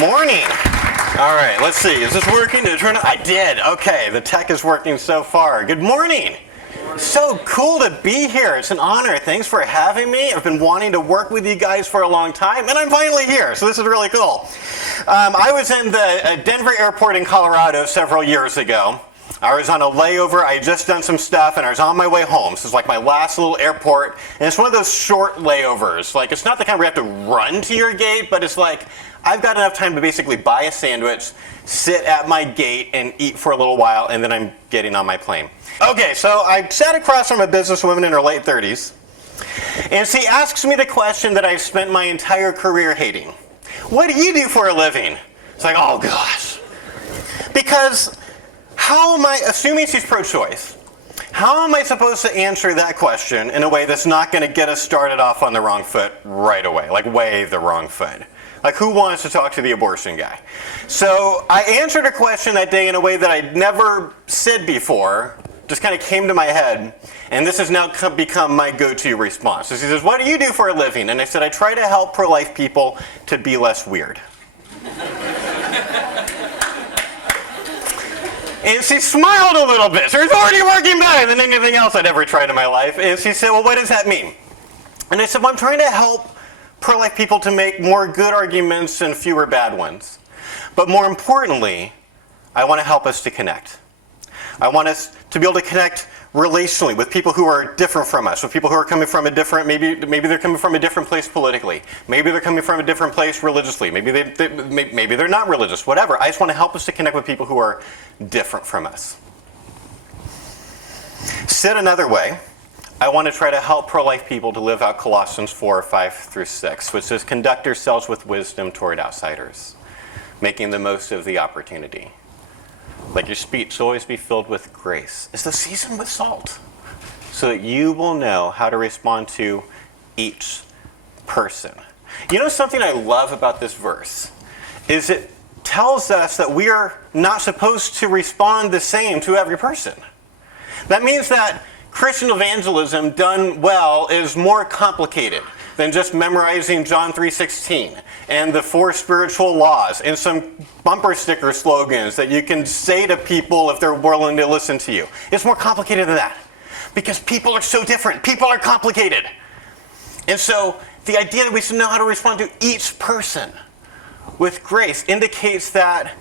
Morning. All right, let's see. Is this working? Did it turn on? I did. Okay, the tech is working so far. Good morning. So cool to be here. It's an honor. Thanks for having me. I've been wanting to work with you guys for a long time, and I'm finally here, so this is really cool. I was in the Denver airport in Colorado several years ago. I was on a layover. I had just done some stuff, and I was on my way home. So it's like my last little airport, and it's one of those short layovers. Like, it's not the kind where you have to run to your gate, but it's like, I've got enough time to basically buy a sandwich, sit at my gate, and eat for a little while, and then I'm getting on my plane. Okay, so I sat across from a businesswoman in her late 30s, and she asks me the question that I've spent my entire career hating. What do you do for a living? It's like, oh gosh. Because how am I, assuming she's pro-choice, how am I supposed to answer that question in a way that's not going to get us started off on the wrong foot right away, like way the wrong foot? Like, who wants to talk to the abortion guy? So I answered a question that day in a way that I'd never said before, just kind of came to my head, and this has now become my go-to response. So she says, what do you do for a living? And I said, I try to help pro-life people to be less weird. And she smiled a little bit. So it's already working better than anything else I'd ever tried in my life. And she said, well, what does that mean? And I said, well, I'm trying to help pro-life people to make more good arguments and fewer bad ones. But more importantly, I want to help us to connect. I want us to be able to connect relationally with people who are different from us, with people who are coming from a different, maybe they're coming from a different place politically, maybe they're coming from a different place religiously, maybe they're not religious, whatever. I just want to help us to connect with people who are different from us. Said another way, I want to try to help pro-life people to live out Colossians 4:5-6, which says, conduct yourselves with wisdom toward outsiders, making the most of the opportunity. Let your speech always be filled with grace. It's the seasoned with salt, so that you will know how to respond to each person. You know something I love about this verse is it tells us that we are not supposed to respond the same to every person. That means that Christian evangelism done well is more complicated than just memorizing John 3:16 and the 4 spiritual laws and some bumper sticker slogans that you can say to people if they're willing to listen to you. It's more complicated than that because people are so different. People are complicated. And so the idea that we should know how to respond to each person with grace indicates that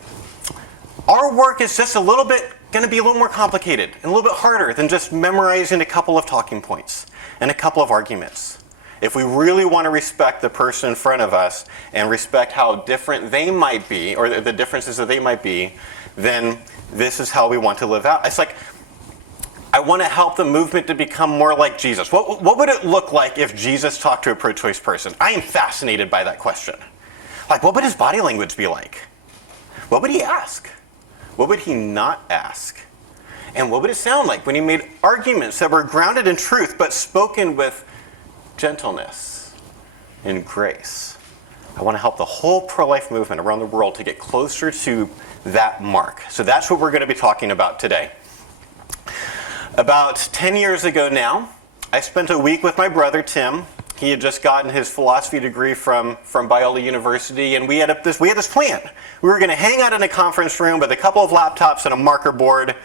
our work is just going to be a little more complicated and a little bit harder than just memorizing a couple of talking points and a couple of arguments. If we really want to respect the person in front of us and respect how different they might be, or the differences that they might be, then this is how we want to live out. It's like, I want to help the movement to become more like Jesus. What would it look like if Jesus talked to a pro-choice person? I am fascinated by that question. Like, what would his body language be like? What would he ask? What would he not ask? And what would it sound like when he made arguments that were grounded in truth but spoken with gentleness and grace? I want to help the whole pro-life movement around the world to get closer to that mark. So that's what we're going to be talking about today. About 10 years ago now, I spent a week with my brother Tim. He had just gotten his philosophy degree from Biola University, and we had this plan. We were going to hang out in a conference room with a couple of laptops and a marker board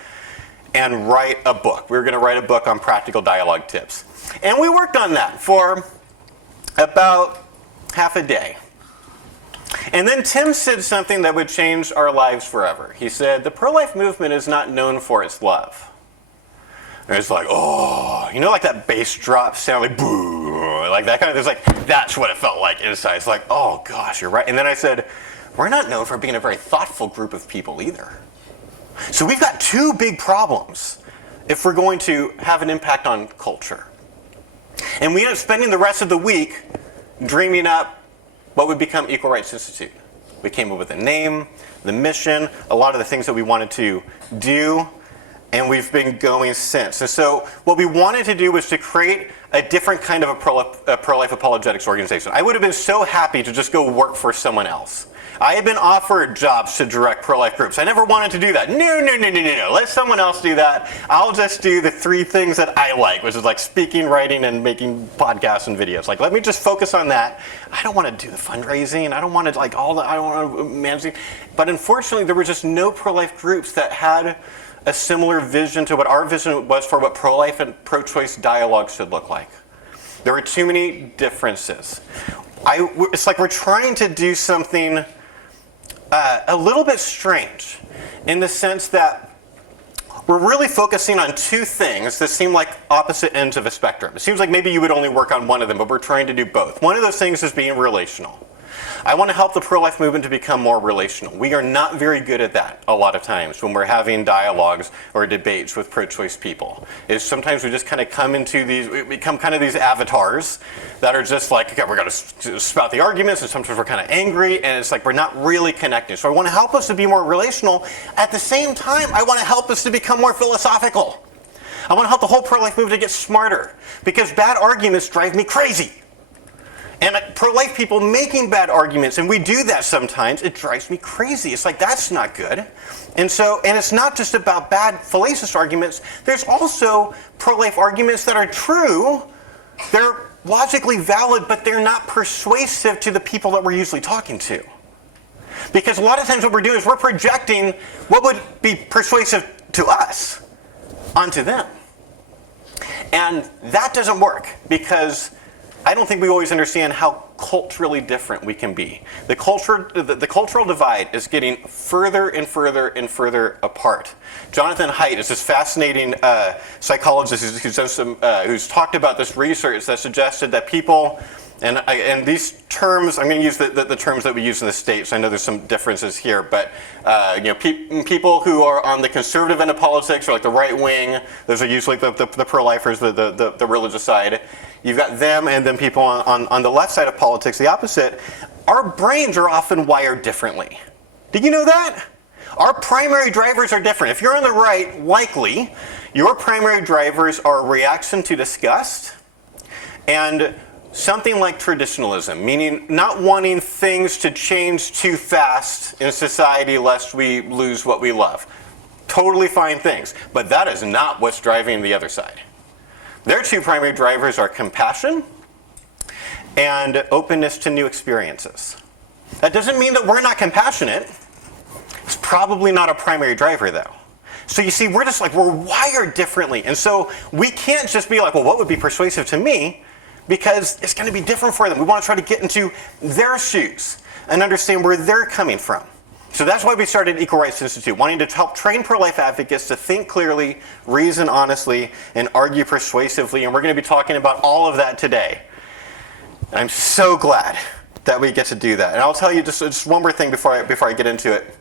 and write a book. We were going to write a book on practical dialogue tips. And we worked on that for about half a day. And then Tim said something that would change our lives forever. He said, the pro-life movement is not known for its love. And it's like, oh, you know, like that bass drop sound, like boo, like that kind of, it's like, that's what it felt like inside. It's like, oh gosh, you're right. And then I said, we're not known for being a very thoughtful group of people either. So we've got two big problems if we're going to have an impact on culture. And we ended up spending the rest of the week dreaming up what would become Equal Rights Institute. We came up with a name, the mission, a lot of the things that we wanted to do, and we've been going since. And so what we wanted to do was to create a different kind of a pro-life apologetics organization. I would have been so happy to just go work for someone else I have been offered jobs to direct pro-life groups. I never wanted to do that. No. Let someone else do that. I'll just do the 3 things that I like, which is like speaking, writing, and making podcasts and videos. Like, let me just focus on that. I don't want to do the fundraising. I don't want to like all the, I don't want to manage it. But unfortunately, there were just no pro-life groups that had a similar vision to what our vision was for what pro-life and pro-choice dialogue should look like. There were too many differences. It's like we're trying to do something a little bit strange in the sense that we're really focusing on 2 things that seem like opposite ends of a spectrum. It seems like maybe you would only work on one of them, but we're trying to do both. One of those things is being relational. I want to help the pro-life movement to become more relational. We are not very good at that a lot of times when we're having dialogues or debates with pro-choice people. Is sometimes we just kind of come into these, we become kind of these avatars that are just like, okay, we're going to spout the arguments, and sometimes we're kind of angry, and it's like we're not really connecting. So I want to help us to be more relational. At the same time, I want to help us to become more philosophical. I want to help the whole pro-life movement to get smarter, because bad arguments drive me crazy. And pro-life people making bad arguments, and we do that sometimes, it drives me crazy. It's like, that's not good. And it's not just about bad, fallacious arguments. There's also pro-life arguments that are true. They're logically valid, but they're not persuasive to the people that we're usually talking to. Because a lot of times what we're doing is we're projecting what would be persuasive to us onto them. And that doesn't work, because I don't think we always understand how culturally different we can be. The cultural divide is getting further and further and further apart. Jonathan Haidt is this fascinating psychologist who's talked about this research that suggested that people, and these terms, I'm going to use the terms that we use in the States. I know there's some differences here, but people who are on the conservative end of politics, or like the right wing, those are usually the pro-lifers, the religious side. You've got them, and then people on the left side of politics, the opposite. Our brains are often wired differently. Did you know that? Our primary drivers are different. If you're on the right, likely, your primary drivers are reaction to disgust and something like traditionalism, meaning not wanting things to change too fast in society lest we lose what we love. Totally fine things, but that is not what's driving the other side. Their 2 primary drivers are compassion and openness to new experiences. That doesn't mean that we're not compassionate. It's probably not a primary driver, though. So you see, we're wired differently. And so we can't just be like, well, what would be persuasive to me? Because it's going to be different for them. We want to try to get into their shoes and understand where they're coming from. So that's why we started Equal Rights Institute, wanting to help train pro-life advocates to think clearly, reason honestly, and argue persuasively. And we're going to be talking about all of that today. And I'm so glad that we get to do that. And I'll tell you just one more thing before I get into it.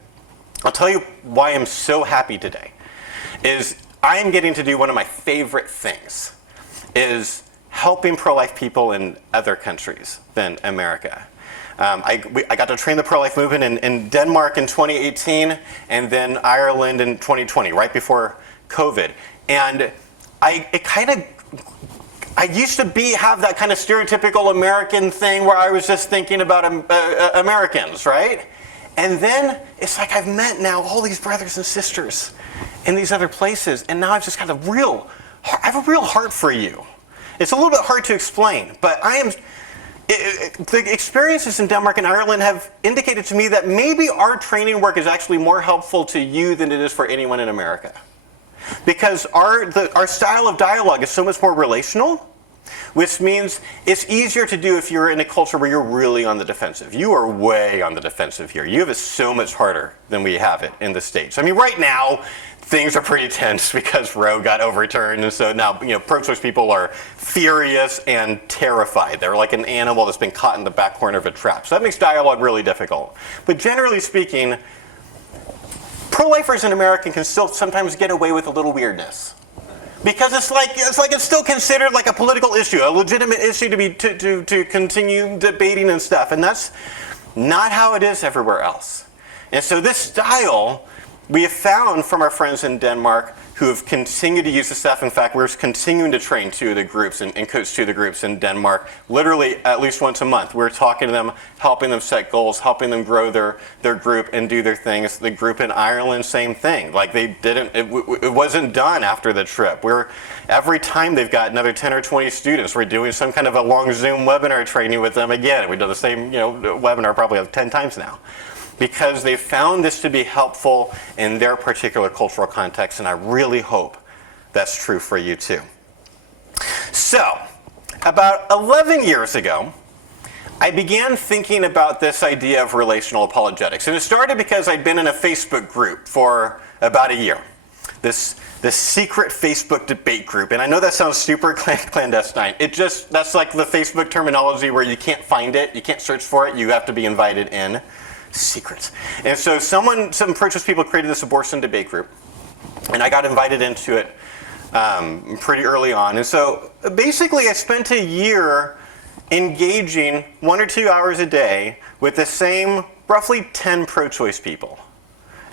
I'll tell you why I'm so happy today. Is I am getting to do one of my favorite things, is helping pro-life people in other countries than America. I got to train the pro-life movement in Denmark in 2018, and then Ireland in 2020, right before COVID. And I used to have that kind of stereotypical American thing where I was just thinking about Americans, right? And then it's like I've met now all these brothers and sisters in these other places, and now I've just got I have a real heart for you. It's a little bit hard to explain, but the experiences in Denmark and Ireland have indicated to me that maybe our training work is actually more helpful to you than it is for anyone in America. Because our style of dialogue is so much more relational, which means it's easier to do if you're in a culture where you're really on the defensive. You are way on the defensive here. You have it so much harder than we have it in the States. I mean, right now, things are pretty tense because Roe got overturned, and so now pro-choice people are furious and terrified. They're like an animal that's been caught in the back corner of a trap. So that makes dialogue really difficult. But generally speaking, pro-lifers in America can still sometimes get away with a little weirdness. Because it's still considered like a political issue, a legitimate issue to continue debating and stuff, and that's not how it is everywhere else. And so this style we have found from our friends in Denmark who have continued to use the stuff. In fact, we're continuing to train two of the groups and coach two of the groups in Denmark, literally at least once a month. We're talking to them, helping them set goals, helping them grow their group and do their things. The group in Ireland, same thing. Like it wasn't done after the trip. Every time they've got another 10 or 20 students, we're doing some kind of a long Zoom webinar training with them again. We've done the same webinar probably 10 times now, because they found this to be helpful in their particular cultural context, and I really hope that's true for you too. So, about 11 years ago, I began thinking about this idea of relational apologetics, and it started because I'd been in a Facebook group for about a year. This secret Facebook debate group, and I know that sounds super clandestine. That's like the Facebook terminology where you can't find it, you can't search for it, you have to be invited in. Secrets. And so some pro-choice people created this abortion debate group, and I got invited into it pretty early on. And so basically I spent a year engaging 1 or 2 hours a day with the same roughly 10 pro-choice people.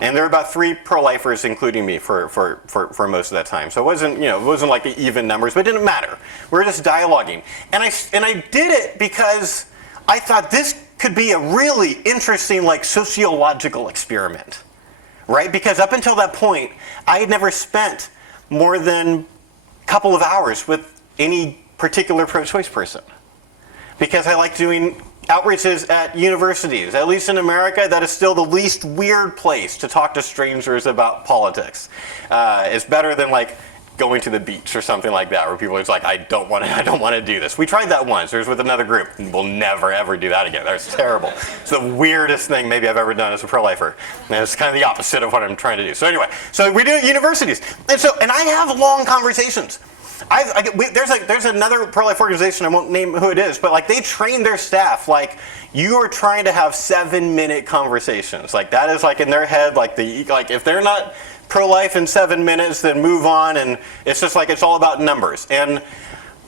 And there were about 3 pro-lifers, including me, for most of that time. So it wasn't like even numbers, but it didn't matter. We were just dialoguing. And I did it because I thought this could be a really interesting sociological experiment, right? Because up until that point, I had never spent more than a couple of hours with any particular pro-choice person. Because I like doing outreaches at universities. At least in America, that is still the least weird place to talk to strangers about politics. It's better than going to the beach or something like that, where people are just like, I don't want to do this. We tried that once. It was with another group. We'll never ever do that again. That's terrible. It's the weirdest thing maybe I've ever done as a pro-lifer. And it's kind of the opposite of what I'm trying to do. So anyway, so we do it at universities. And I have long conversations. There's another pro-life organization, I won't name who it is, but they train their staff you are trying to have 7-minute conversations. That is in their head, if they're not pro-life in 7 minutes, then move on, and it's just it's all about numbers. And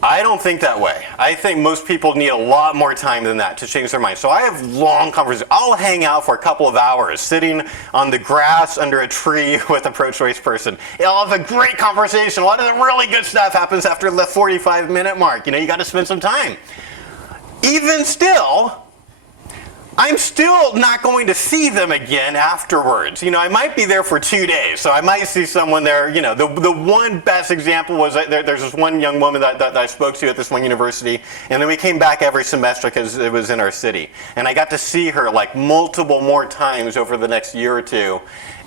I don't think that way. I think most people need a lot more time than that to change their mind. So I have long conversations. I'll hang out for a couple of hours sitting on the grass under a tree with a pro-choice person. I'll have a great conversation. A lot of the really good stuff happens after the 45-minute mark. You got to spend some time. Even still, I'm still not going to see them again afterwards. I might be there for 2 days, so I might see someone there. The one best example was there's this one young woman that I spoke to at this one university, and then we came back every semester because it was in our city. And I got to see her multiple more times over the next year or two,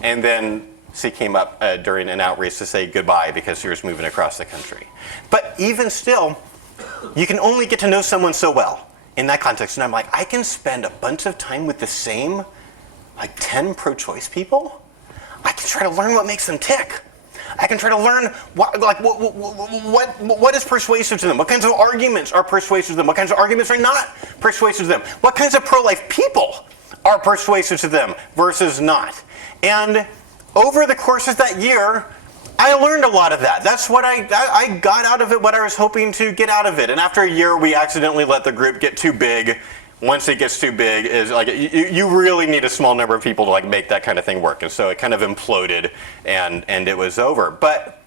and then she came up during an outreach to say goodbye because she was moving across the country. But even still, you can only get to know someone so well in that context. And I'm I can spend a bunch of time with the same 10 pro-choice people. I can try to learn what makes them tick. I can try to learn what is persuasive to them. What kinds of arguments are persuasive to them? What kinds of arguments are not persuasive to them? What kinds of pro-life people are persuasive to them versus not? And over the course of that year, I learned a lot of that. That's what I got out of it, what I was hoping to get out of it. And after a year, we accidentally let the group get too big. Once it gets too big, is you really need a small number of people to make that kind of thing work. And so it kind of imploded, and it was over. But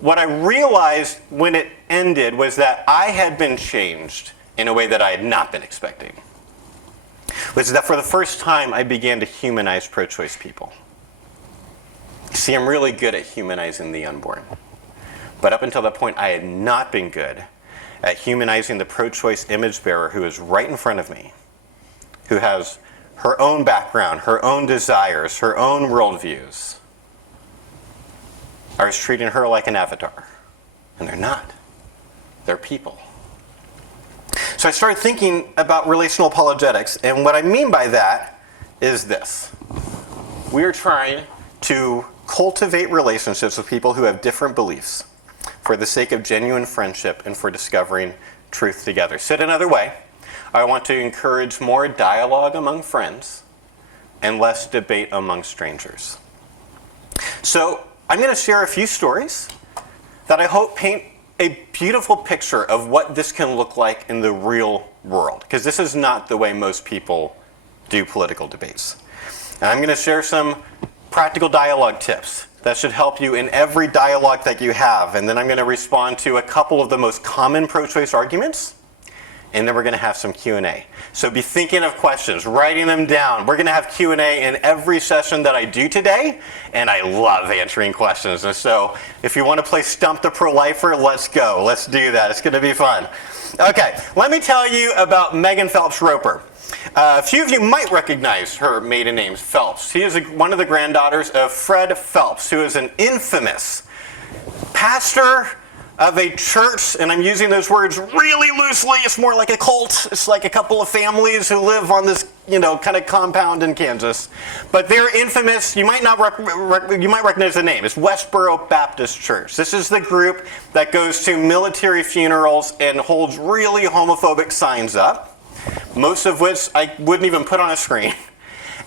what I realized when it ended was that I had been changed in a way that I had not been expecting. Was that for the first time, I began to humanize pro-choice people. See, I'm really good at humanizing the unborn. But up until that point, I had not been good at humanizing the pro-choice image bearer who is right in front of me, who has her own background, her own desires, her own worldviews. I was treating her like an avatar. And they're not. They're people. So I started thinking about relational apologetics, and what I mean by that is this. We are trying to cultivate relationships with people who have different beliefs for the sake of genuine friendship and for discovering truth together. Said another way, I want to encourage more dialogue among friends and less debate among strangers. So I'm going to share a few stories that I hope paint a beautiful picture of what this can look like in the real world, because this is not the way most people do political debates. And I'm going to share some practical dialogue tips that should help you in every dialogue that you have. And then I'm going to respond to a couple of the most common pro-choice arguments. And then we're going to have some Q&A. So be thinking of questions, writing them down. We're going to have Q&A in every session that I do today, and I love answering questions. And so if you want to play Stump the Pro-Lifer, let's go. Let's do that. It's going to be fun. Okay, let me tell you about Megan Phelps Roper. A few of you might recognize her maiden name, Phelps. She is one of the granddaughters of Fred Phelps, who is an infamous pastor of a church, and I'm using those words really loosely. It's more like a cult. It's like a couple of families who live on this, kind of compound in Kansas. But they're infamous. You might you might recognize the name. It's Westboro Baptist Church. This is the group that goes to military funerals and holds really homophobic signs up, most of which I wouldn't even put on a screen.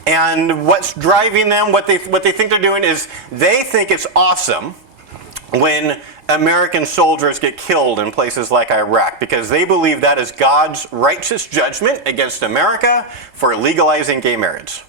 And what's driving them, what they think they're doing is they think it's awesome when American soldiers get killed in places like Iraq, because they believe that is God's righteous judgment against America for legalizing gay marriage.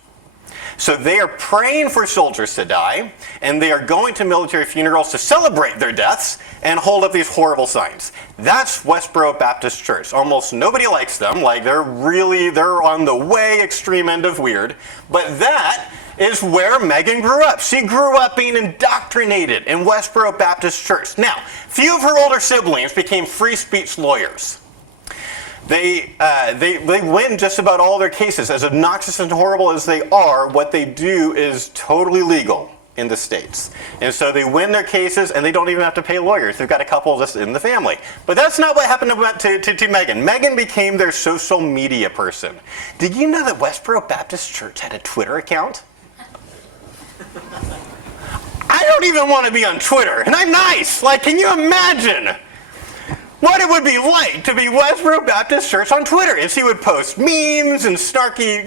So they are praying for soldiers to die, and they are going to military funerals to celebrate their deaths and hold up these horrible signs. That's Westboro Baptist Church. Almost nobody likes them. Like, they're on the way extreme end of weird. But that is where Megan grew up. She grew up being indoctrinated in Westboro Baptist Church. Now, few of her older siblings became free speech lawyers. They win just about all their cases. As obnoxious and horrible as they are, what they do is totally legal in the States. And so they win their cases, and they don't even have to pay lawyers. They've got a couple just in the family. But that's not what happened to Megan. Megan became their social media person. Did you know that Westboro Baptist Church had a Twitter account? I don't even want to be on Twitter, and I'm nice. Like, can you imagine what it would be like to be Westboro Baptist Church on Twitter? And she would post memes and snarky,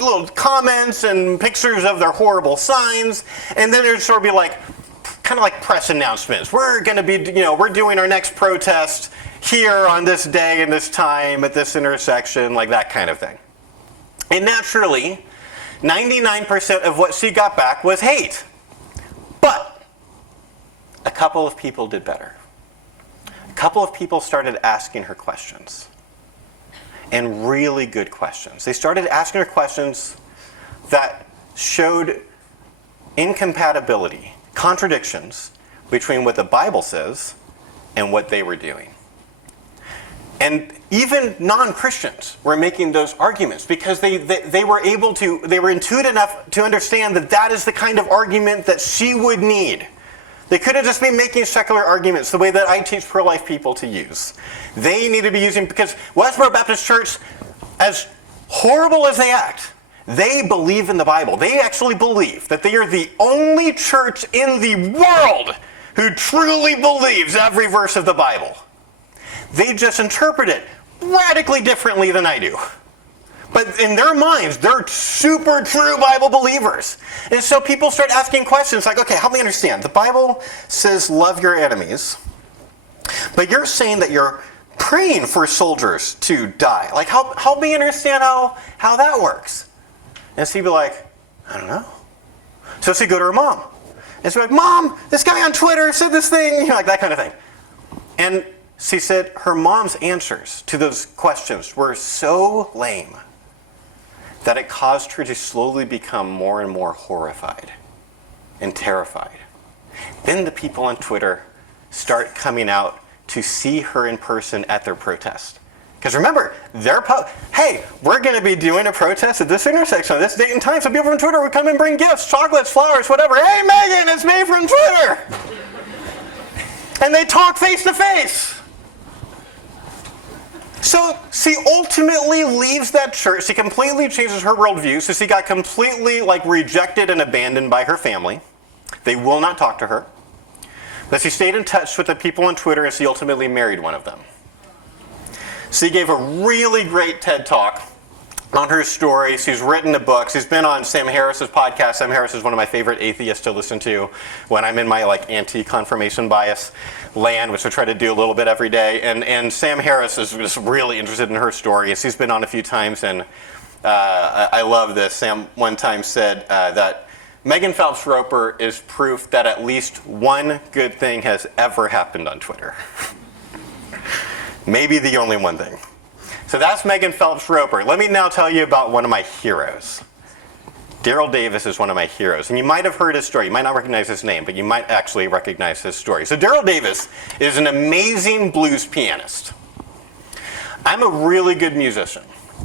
little comments and pictures of their horrible signs, and then there'd sort of be kind of like press announcements. We're going to be, we're doing our next protest here on this day and this time at this intersection, like that kind of thing. And naturally, 99% of what she got back was hate. But a couple of people did better. A couple of people started asking her questions. And really good questions. They started asking her questions that showed incompatibility, contradictions between what the Bible says and what they were doing. And even non-Christians were making those arguments because they were intuitive enough to understand that that is the kind of argument that she would need. They couldn't just be making secular arguments the way that I teach pro-life people to use. They need to be using, because Westboro Baptist Church, as horrible as they act, they believe in the Bible. They actually believe that they are the only church in the world who truly believes every verse of the Bible. They just interpret it radically differently than I do. But in their minds, they're super true Bible believers. And so people start asking questions like, okay, help me understand. The Bible says love your enemies, but you're saying that you're praying for soldiers to die. Like, help me understand how that works. And she'd be like, I don't know. So she'd go to her mom. And she'd be like, Mom, this guy on Twitter said this thing, like that kind of thing. And she said her mom's answers to those questions were so lame that it caused her to slowly become more and more horrified and terrified. Then the people on Twitter start coming out to see her in person at their protest. Because remember, hey, we're going to be doing a protest at this intersection on this date and time, so people from Twitter would come and bring gifts, chocolates, flowers, whatever. Hey, Megan, it's me from Twitter! And they talk face to face. So she ultimately leaves that church. She completely changes her worldview. So she got completely rejected and abandoned by her family. They will not talk to her. But she stayed in touch with the people on Twitter, and she ultimately married one of them. She gave a really great TED Talk on her story. She's written a book. She's been on Sam Harris's podcast. Sam Harris is one of my favorite atheists to listen to when I'm in my anti-confirmation bias land, which I try to do a little bit every day. And Sam Harris is just really interested in her story. And she's been on a few times, and I love this. Sam one time said that Megan Phelps Roper is proof that at least one good thing has ever happened on Twitter. Maybe the only one thing. So that's Megan Phelps Roper. Let me now tell you about one of my heroes. Daryl Davis is one of my heroes, and you might have heard his story. You might not recognize his name, but you might actually recognize his story. So Daryl Davis is an amazing blues pianist. I'm a really good musician.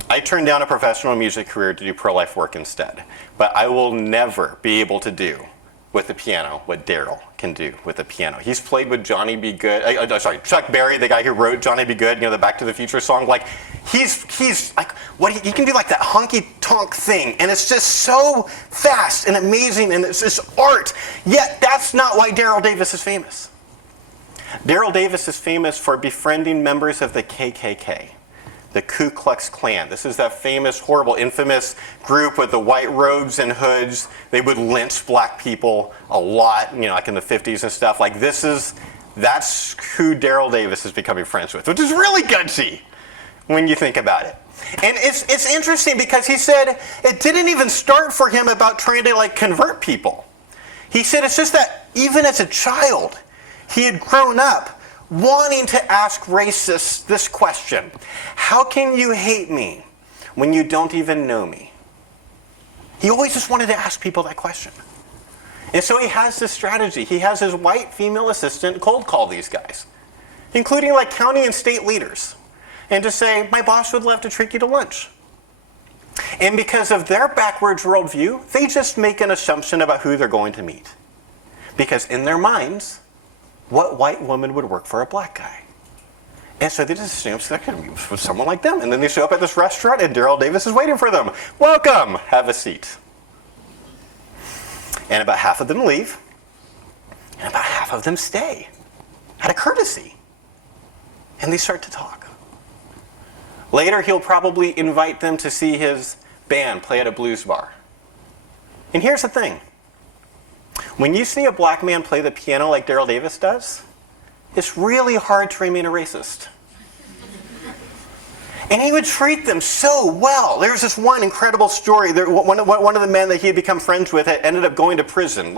I turned down a professional music career to do pro-life work instead, but I will never be able to do with the piano what Daryl can do with the piano. He's played with Johnny B. Good, Chuck Berry, the guy who wrote Johnny B. Good, the Back to the Future song. Like, he's like, he can do like that honky tonk thing, and it's just so fast and amazing, and it's this art. Yet that's not why Daryl Davis is famous. Daryl Davis is famous for befriending members of the KKK. The Ku Klux Klan. This is that famous, horrible, infamous group with the white robes and hoods. They would lynch black people a lot, like in the 50s and stuff. Like that's who Daryl Davis is becoming friends with, which is really gutsy when you think about it. And it's interesting because he said it didn't even start for him about trying to convert people. He said it's just that even as a child, he had grown up wanting to ask racists this question: how can you hate me when you don't even know me? He always just wanted to ask people that question. And so he has this strategy. He has his white female assistant cold call these guys, including county and state leaders, and to say, my boss would love to treat you to lunch. And because of their backwards worldview, they just make an assumption about who they're going to meet. Because in their minds, what white woman would work for a black guy? And so they just assume that could be someone like them. And then they show up at this restaurant and Daryl Davis is waiting for them. Welcome, have a seat. And about half of them leave, and about half of them stay, out of courtesy. And they start to talk. Later, he'll probably invite them to see his band play at a blues bar. And here's the thing. When you see a black man play the piano like Daryl Davis does, it's really hard to remain a racist. And he would treat them so well. There's this one incredible story. One of the men that he had become friends with had ended up going to prison,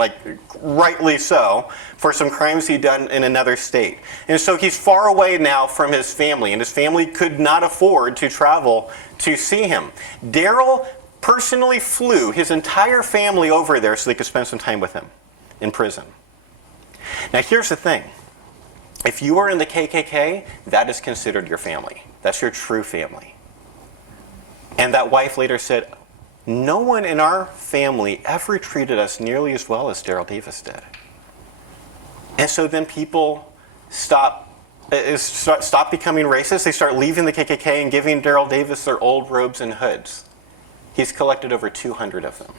rightly so, for some crimes he'd done in another state. And so he's far away now from his family, and his family could not afford to travel to see him. Daryl personally flew his entire family over there so they could spend some time with him in prison. Now here's the thing. If you are in the KKK, that is considered your family. That's your true family. And that wife later said, no one in our family ever treated us nearly as well as Daryl Davis did. And so then people stop becoming racist. They start leaving the KKK and giving Daryl Davis their old robes and hoods. He's collected over 200 of them.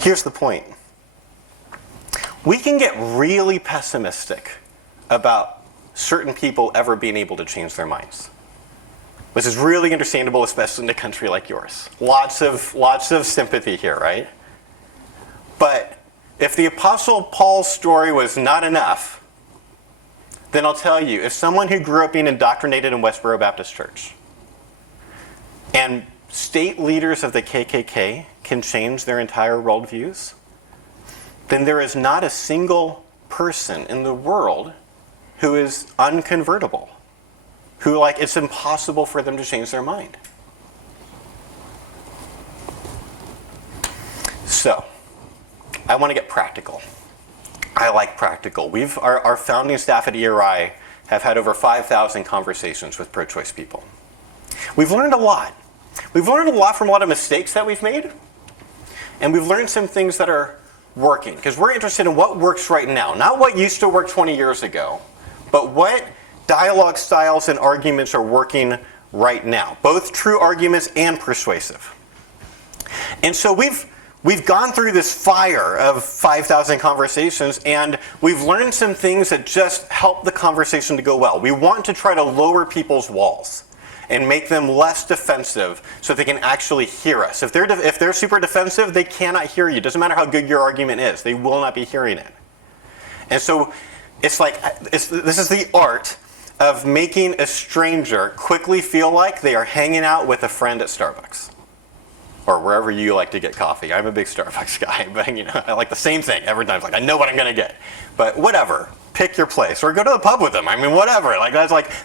Here's the point. We can get really pessimistic about certain people ever being able to change their minds, which is really understandable, especially in a country like yours. Lots of sympathy here, right? But if the Apostle Paul's story was not enough, then I'll tell you, if someone who grew up being indoctrinated in Westboro Baptist Church and state leaders of the KKK can change their entire worldviews, then there is not a single person in the world who is unconvertible, who it's impossible for them to change their mind. So, I want to get practical. I like practical. Our founding staff at ERI have had over 5,000 conversations with pro-choice people. We've learned a lot. We've learned a lot from a lot of mistakes that we've made, and we've learned some things that are working, because we're interested in what works right now, not what used to work 20 years ago, but what dialogue styles and arguments are working right now, both true arguments and persuasive. And so we've gone through this fire of 5,000 conversations, and we've learned some things that just help the conversation to go well. We want to try to lower people's walls and make them less defensive so they can actually hear us. If they're super defensive, they cannot hear you. Doesn't matter how good your argument is. They will not be hearing it. And so this is the art of making a stranger quickly feel like they are hanging out with a friend at Starbucks. or wherever you like to get coffee. I'm a big Starbucks guy, but I like the same thing every time. It's like, I know what I'm going to get. But whatever, pick your place, or go to the pub with them. I mean, whatever.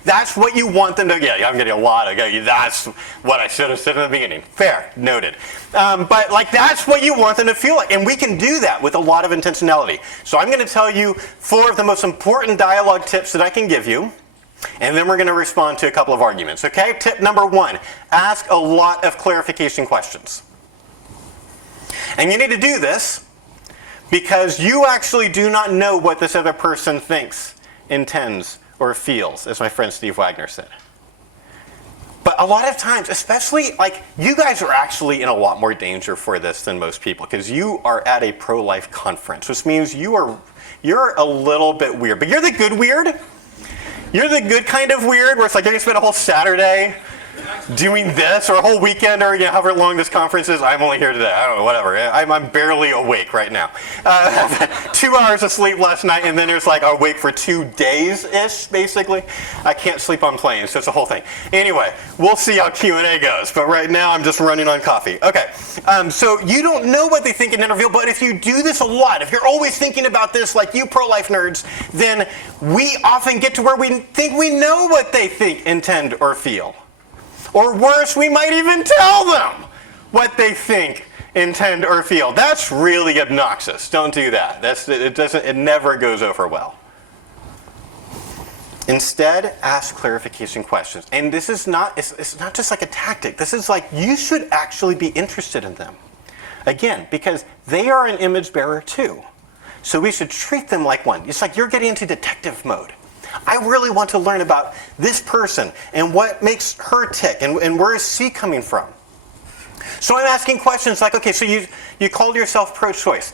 That's what you want them to get. I'm getting a lot of, that's what I should have said in the beginning. Fair, noted. But that's what you want them to feel like. And we can do that with a lot of intentionality. So I'm going to tell you 4 of the most important dialogue tips that I can give you. And then we're going to respond to a couple of arguments, okay? Tip number 1, ask a lot of clarification questions. And you need to do this because you actually do not know what this other person thinks, intends, or feels, as my friend Steve Wagner said. But a lot of times, especially, you guys are actually in a lot more danger for this than most people because you are at a pro-life conference, which means you're a little bit weird. But you're the good weird. You're the good kind of weird where it's like you're going to spend a whole Saturday doing this, or a whole weekend, or however long this conference is. I'm only here today. I don't know, whatever. I'm barely awake right now. 2 hours of sleep last night, and then there's awake for 2 days-ish, basically. I can't sleep on planes, so it's a whole thing. Anyway, we'll see how Q&A goes, but right now I'm just running on coffee. Okay, so you don't know what they think in an interview, but if you do this a lot, if you're always thinking about this like you pro-life nerds, then we often get to where we think we know what they think, intend, or feel. Or worse, we might even tell them what they think, intend, or feel. That's really obnoxious. Don't do that. It never goes over well. Instead, ask clarification questions. And this is it's not just like a tactic. This is you should actually be interested in them. Again, because they are an image bearer too. So we should treat them like one. It's like you're getting into detective mode. I really want to learn about this person and what makes her tick and where is she coming from. So I'm asking questions like, okay, so you called yourself pro-choice.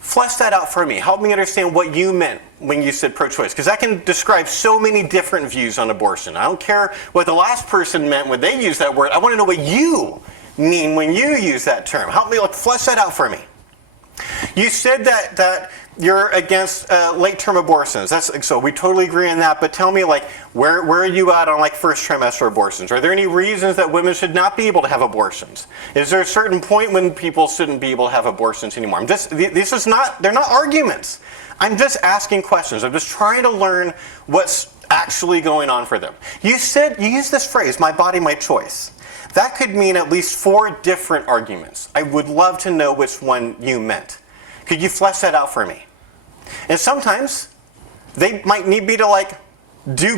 Flesh that out for me. Help me understand what you meant when you said pro-choice, because that can describe so many different views on abortion. I don't care what the last person meant when they used that word. I want to know what you mean when you use that term. Help me flesh that out for me. You said that you're against late-term abortions. So we totally agree on that. But tell me, where are you at on first trimester abortions? Are there any reasons that women should not be able to have abortions? Is there a certain point when people shouldn't be able to have abortions anymore? They're not arguments. I'm just asking questions. I'm just trying to learn what's actually going on for them. You used this phrase, my body, my choice. That could mean at least 4 different arguments. I would love to know which one you meant. Could you flesh that out for me? And sometimes they might need me to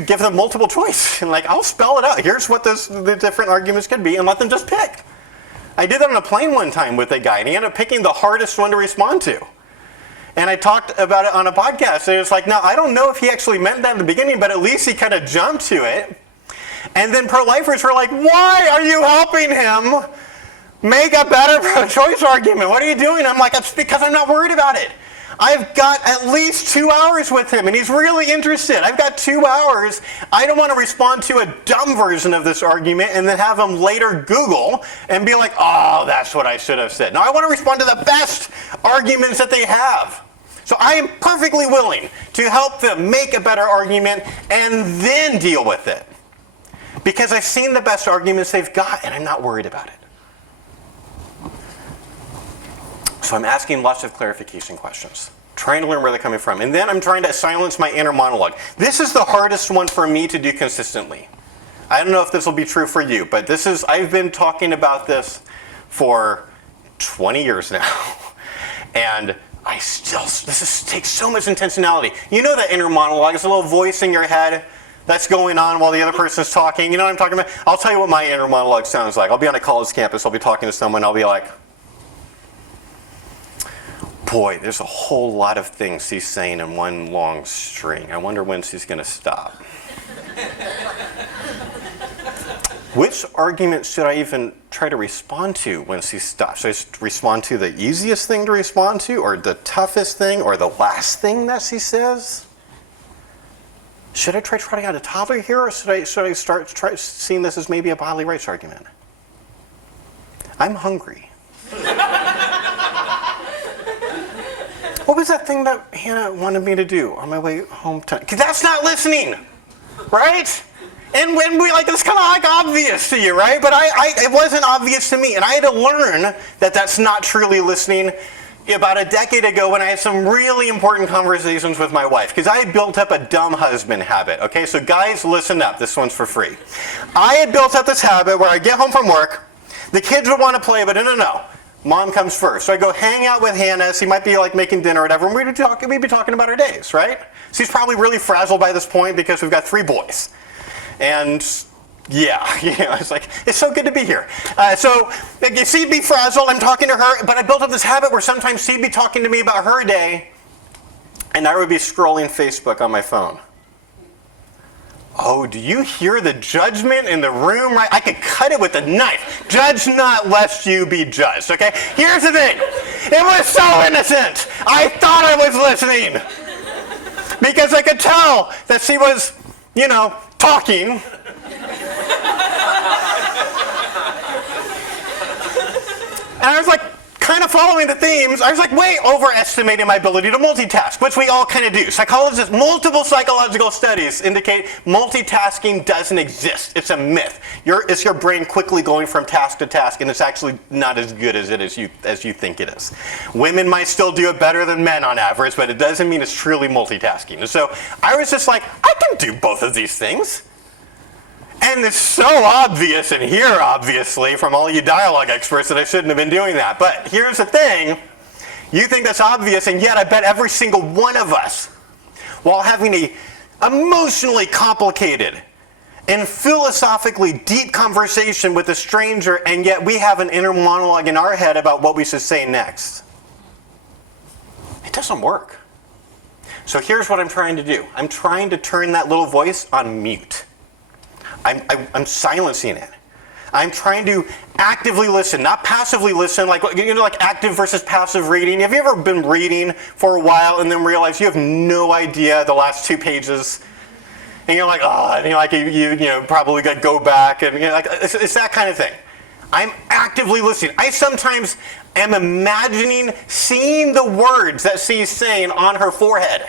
give them multiple choice. And I'll spell it out. Here's what the different arguments could be, and let them just pick. I did that on a plane one time with a guy, and he ended up picking the hardest one to respond to. And I talked about it on a podcast. And it was now I don't know if he actually meant that in the beginning, but at least he kind of jumped to it. And then pro-lifers were like, why are you helping him make a better pro-choice argument? What are you doing? I'm like, it's because I'm not worried about it. I've got at least 2 hours with him, and he's really interested. I've got 2 hours. I don't want to respond to a dumb version of this argument and then have him later Google and be like, oh, that's what I should have said. No, I want to respond to the best arguments that they have. So I am perfectly willing to help them make a better argument and then deal with it. Because I've seen the best arguments they've got, and I'm not worried about it. So I'm asking lots of clarification questions, trying to learn where they're coming from. And then I'm trying to silence my inner monologue. This is the hardest one for me to do consistently. I don't know if this will be true for you, but I've been talking about this for 20 years now. And this takes so much intentionality. You know that inner monologue is a little voice in your head that's going on while the other person's talking. You know what I'm talking about? I'll tell you what my inner monologue sounds like. I'll be on a college campus. I'll be talking to someone. I'll be like, boy, there's a whole lot of things he's saying in one long string. I wonder when she's going to stop. Which argument should I even try to respond to when she stops? Should I respond to the easiest thing to respond to, or the toughest thing, or the last thing that she says? Should I try trotting out a toddler here, or should I try seeing this as maybe a bodily rights argument? I'm hungry. What was that thing that Hannah wanted me to do on my way home tonight? Because that's not listening, right? And when we like, it's kind of like obvious to you, right? But it wasn't obvious to me. And I had to learn that that's not truly listening about a decade ago when I had some really important conversations with my wife. Because I had built up a dumb husband habit, okay? So guys, listen up. This one's for free. I had built up this habit where I get home from work, the kids would want to play, but no. Mom comes first. So I go hang out with Hannah. She might be like making dinner or whatever, and we'd be talking about her days, right? She's probably really frazzled by this point because we've got 3 boys. And yeah, it's like, it's so good to be here. So she'd be frazzled, I'm talking to her, but I built up this habit where sometimes she'd be talking to me about her day, and I would be scrolling Facebook on my phone. Oh, do you hear the judgment in the room? Right? I could cut it with a knife. Judge not lest you be judged, okay? Here's the thing. It was so innocent. I thought I was listening. Because I could tell that she was, talking. And I was like, kind of following the themes. I was like way overestimating my ability to multitask, which we all kind of do. Multiple psychological studies indicate multitasking doesn't exist. It's a myth. It's your brain quickly going from task to task, and it's actually not as good as you think it is. Women might still do it better than men on average, but it doesn't mean it's truly multitasking. And so I was just like, I can do both of these things. And it's so obvious in here, obviously, from all you dialogue experts that I shouldn't have been doing that. But here's the thing. You think that's obvious, and yet I bet every single one of us, while having a emotionally complicated and philosophically deep conversation with a stranger, and yet we have an inner monologue in our head about what we should say next. It doesn't work. So here's what I'm trying to do. I'm trying to turn that little voice on mute. I'm silencing it. I'm trying to actively listen, not passively listen, like active versus passive reading. Have you ever been reading for a while and then realize you have no idea the last 2 pages? And you're like, oh, and you probably got to go back, and it's that kind of thing. I'm actively listening. I sometimes am imagining seeing the words that she's saying on her forehead.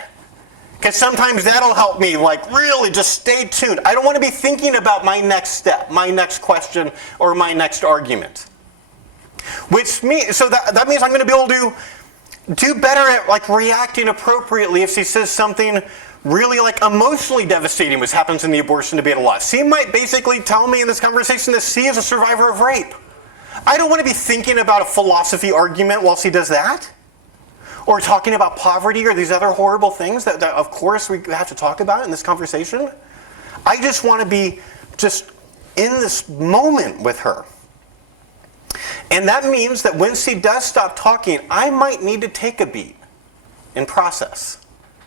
Because sometimes that'll help me really just stay tuned. I don't want to be thinking about my next step, my next question, or my next argument. So that means I'm going to be able to do better at reacting appropriately if she says something really emotionally devastating, which happens in the abortion debate a lot. She might basically tell me in this conversation that she is a survivor of rape. I don't want to be thinking about a philosophy argument while she does that. Or talking about poverty or these other horrible things that of course we have to talk about in this conversation. I just want to be just in this moment with her. And that means that when she does stop talking, I might need to take a beat and process.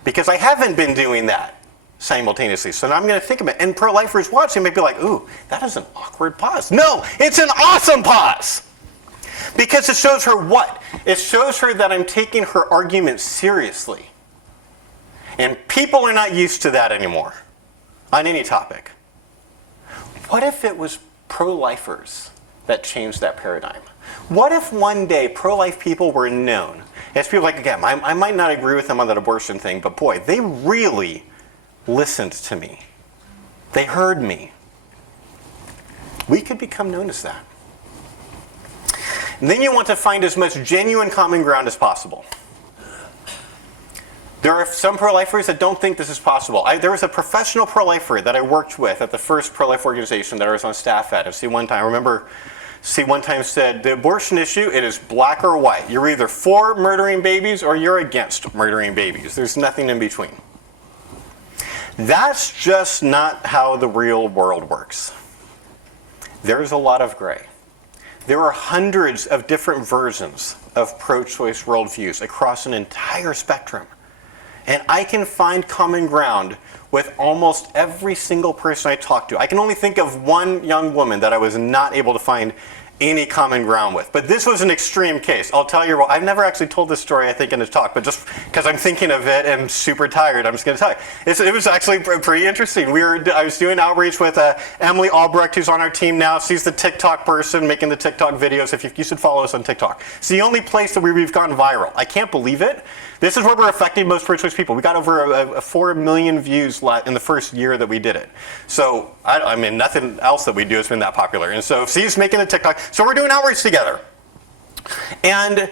Because I haven't been doing that simultaneously. So now I'm going to think about it. And pro-lifers watching may be like, ooh, that is an awkward pause. No, it's an awesome pause. Because it shows her what? It shows her that I'm taking her argument seriously. And people are not used to that anymore on any topic. What if it was pro-lifers that changed that paradigm? What if one day pro-life people were known as people again, I might not agree with them on that abortion thing, but boy, they really listened to me. They heard me. We could become known as that. And then you want to find as much genuine common ground as possible. There are some pro-lifers that don't think this is possible. There was a professional pro-lifer that I worked with at the first pro-life organization that I was on staff at. I remember she one time said, the abortion issue, it is black or white. You're either for murdering babies or you're against murdering babies. There's nothing in between. That's just not how the real world works. There's a lot of gray. There are hundreds of different versions of pro-choice worldviews across an entire spectrum. And I can find common ground with almost every single person I talk to. I can only think of one young woman that I was not able to find any common ground with. But this was an extreme case. I'll tell you, I've never actually told this story, I think, in a talk, but just because I'm thinking of it and super tired, I'm just going to tell you. It was actually pretty interesting. I was doing outreach with Emily Albrecht, who's on our team now. She's the TikTok person making the TikTok videos. If you should follow us on TikTok. It's the only place that we've gone viral. I can't believe it. This is where we're affecting most pro-choice people. We got over 4 million views in the first year that we did it. So, I mean, nothing else that we do has been that popular. And so she's making a TikTok. So we're doing outreach together. And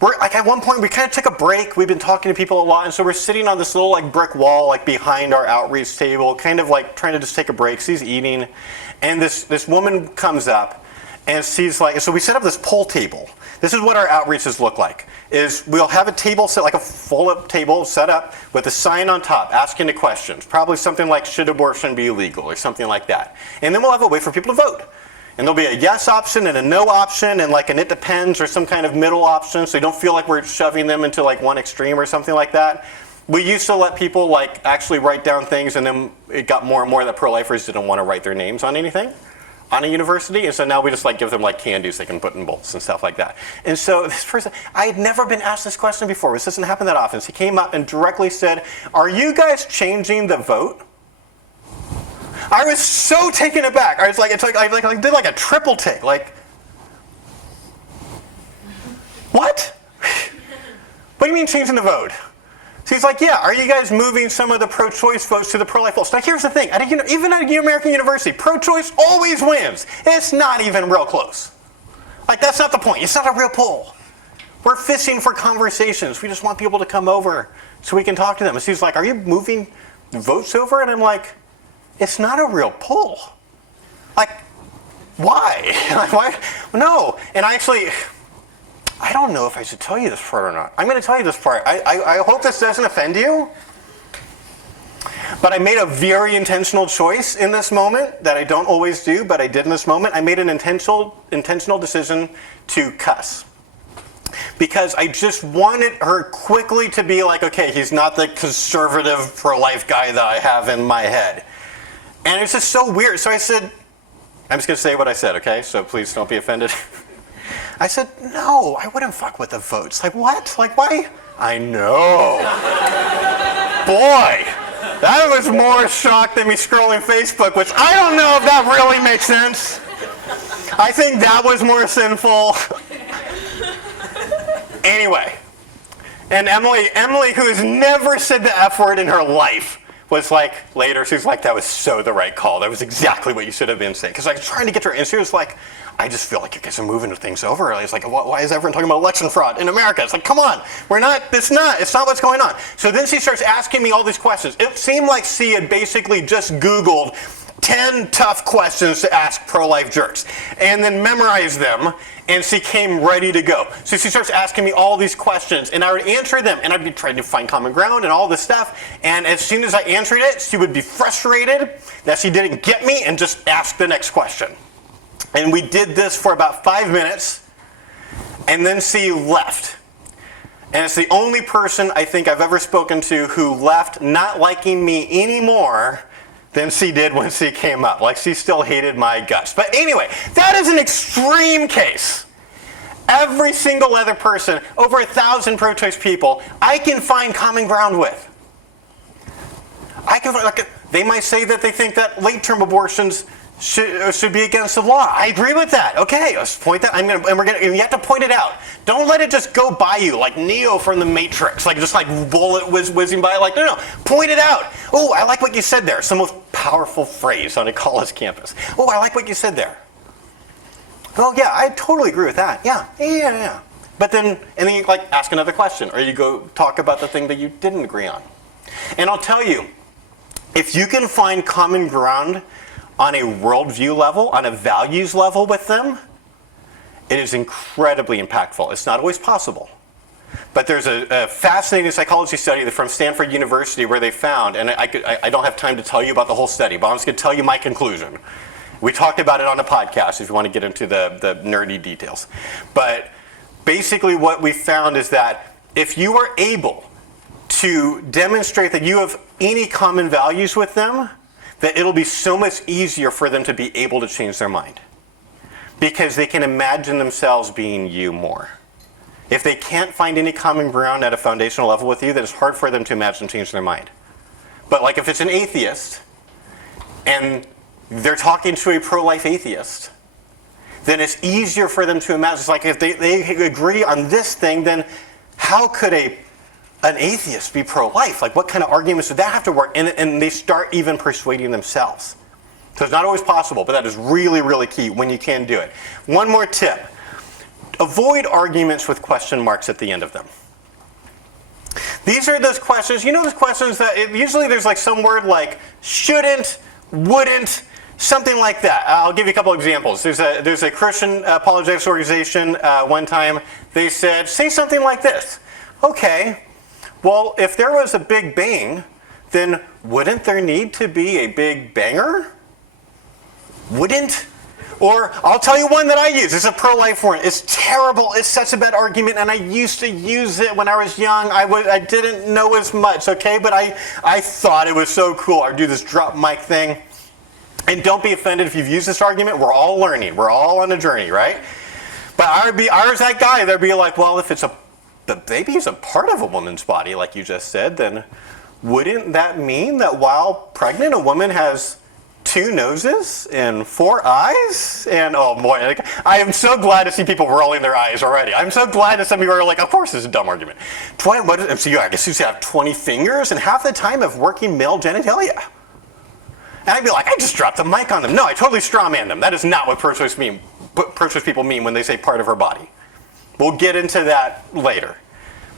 we're like, at one point, we kind of took a break. We've been talking to people a lot. And so we're sitting on this little like brick wall, like behind our outreach table, kind of like trying to just take a break. She's eating. And this woman comes up and she's like, so we set up this poll table. This is what our outreaches look like, is we'll have a table set, like a full-up table set up with a sign on top asking the questions. Probably something like, should abortion be illegal, or something like that. And then we'll have a way for people to vote. And there'll be a yes option and a no option and like an it depends or some kind of middle option, so you don't feel like we're shoving them into like one extreme or something like that. We used to let people like actually write down things, and then it got more and more that pro-lifers didn't want to write their names on anything on a university, and so now we just like give them like candies they can put in bowls and stuff like that. And so this person, I had never been asked this question before. This doesn't happen that often. So he came up and directly said, "Are you guys changing the vote?" I was so taken aback. I was like, I did like a triple take. Like, what? What do you mean changing the vote? So he's like, yeah, are you guys moving some of the pro-choice votes to the pro-life votes? Now here's the thing, even at a American university, pro-choice always wins. It's not even real close. Like, that's not the point. It's not a real poll. We're fishing for conversations. We just want people to come over so we can talk to them. And so he's like, are you moving votes over? And I'm like, it's not a real poll. Like, why? Like, why? No. And I don't know if I should tell you this part or not. I'm going to tell you this part. I hope this doesn't offend you. But I made a very intentional choice in this moment that I don't always do, but I did in this moment. I made an intentional decision to cuss. Because I just wanted her quickly to be like, okay, he's not the conservative pro-life guy that I have in my head. And it's just so weird. So I said, I'm just going to say what I said, okay? So please don't be offended. I said, no, I wouldn't fuck with the votes. Like, what? Like, why? I know. Boy, that was more shock than me scrolling Facebook, which I don't know if that really makes sense. I think that was more sinful. Anyway, and Emily, who has never said the F word in her life, was like, later, she's like, that was so the right call. That was exactly what you should have been saying. Because I was trying to get her, and she was like, I just feel like you guys are moving things over. It's like, why is everyone talking about election fraud in America? It's like, come on, it's not what's going on. So then she starts asking me all these questions. It seemed like she had basically just Googled 10 tough questions to ask pro-life jerks, and then memorized them, and she came ready to go. So she starts asking me all these questions, and I would answer them, and I'd be trying to find common ground and all this stuff, and as soon as I answered it, she would be frustrated that she didn't get me and just ask the next question. And we did this for about 5 minutes, and then she left. And it's the only person I think I've ever spoken to who left not liking me anymore than she did when she came up. Like, she still hated my guts. But anyway, that is an extreme case. Every single other person, over 1,000 pro-choice people, I can find common ground with. They might say that they think that late-term abortions should be against the law. I agree with that. Okay, let's point that. You have to point it out. Don't let it just go by you like Neo from the Matrix, like just like bullet whizzing by. Like no, point it out. Oh, I like what you said there. It's the most powerful phrase on a college campus. Oh, I like what you said there. Oh yeah, I totally agree with that. Yeah. But then you like ask another question, or you go talk about the thing that you didn't agree on. And I'll tell you, if you can find common ground on a worldview level, on a values level with them, it is incredibly impactful. It's not always possible. But there's a fascinating psychology study from Stanford University where they found, and I don't have time to tell you about the whole study, but I'm just going to tell you my conclusion. We talked about it on a podcast if you want to get into the nerdy details. But basically what we found is that if you are able to demonstrate that you have any common values with them, that it'll be so much easier for them to be able to change their mind. because they can imagine themselves being you more. If they can't find any common ground at a foundational level with you, then it's hard for them to imagine changing their mind. But like if it's an atheist, and they're talking to a pro-life atheist, then it's easier for them to imagine. It's like if they agree on this thing, then how could an atheist be pro-life? Like what kind of arguments would that have to work? And they start even persuading themselves. So it's not always possible, but that is really, really key when you can do it. One more tip. Avoid arguments with question marks at the end of them. These are those questions, you know those questions that usually there's like some word like shouldn't, wouldn't, something like that. I'll give you a couple examples. There's a Christian apologetics organization one time, they said, say something like this. Okay, well, if there was a big bang, then wouldn't there need to be a big banger? Wouldn't? Or I'll tell you one that I use. It's a pro-life one. It's terrible. It's such a bad argument, and I used to use it when I was young. I didn't know as much, okay? But I thought it was so cool. I'd do this drop mic thing. And don't be offended if you've used this argument. We're all learning. We're all on a journey, right? But I was that guy. They'd be like, well, if the baby is a part of a woman's body, like you just said, then wouldn't that mean that while pregnant, a woman has 2 noses and 4 eyes? And oh boy, like, I am so glad to see people rolling their eyes already. I'm so glad that some people are like, of course this is a dumb argument. So I guess you have 20 fingers and half the time have working male genitalia. And I'd be like, I just dropped the mic on them. No, I totally strawman them. That is not what pro-choice people mean when they say part of her body. We'll get into that later.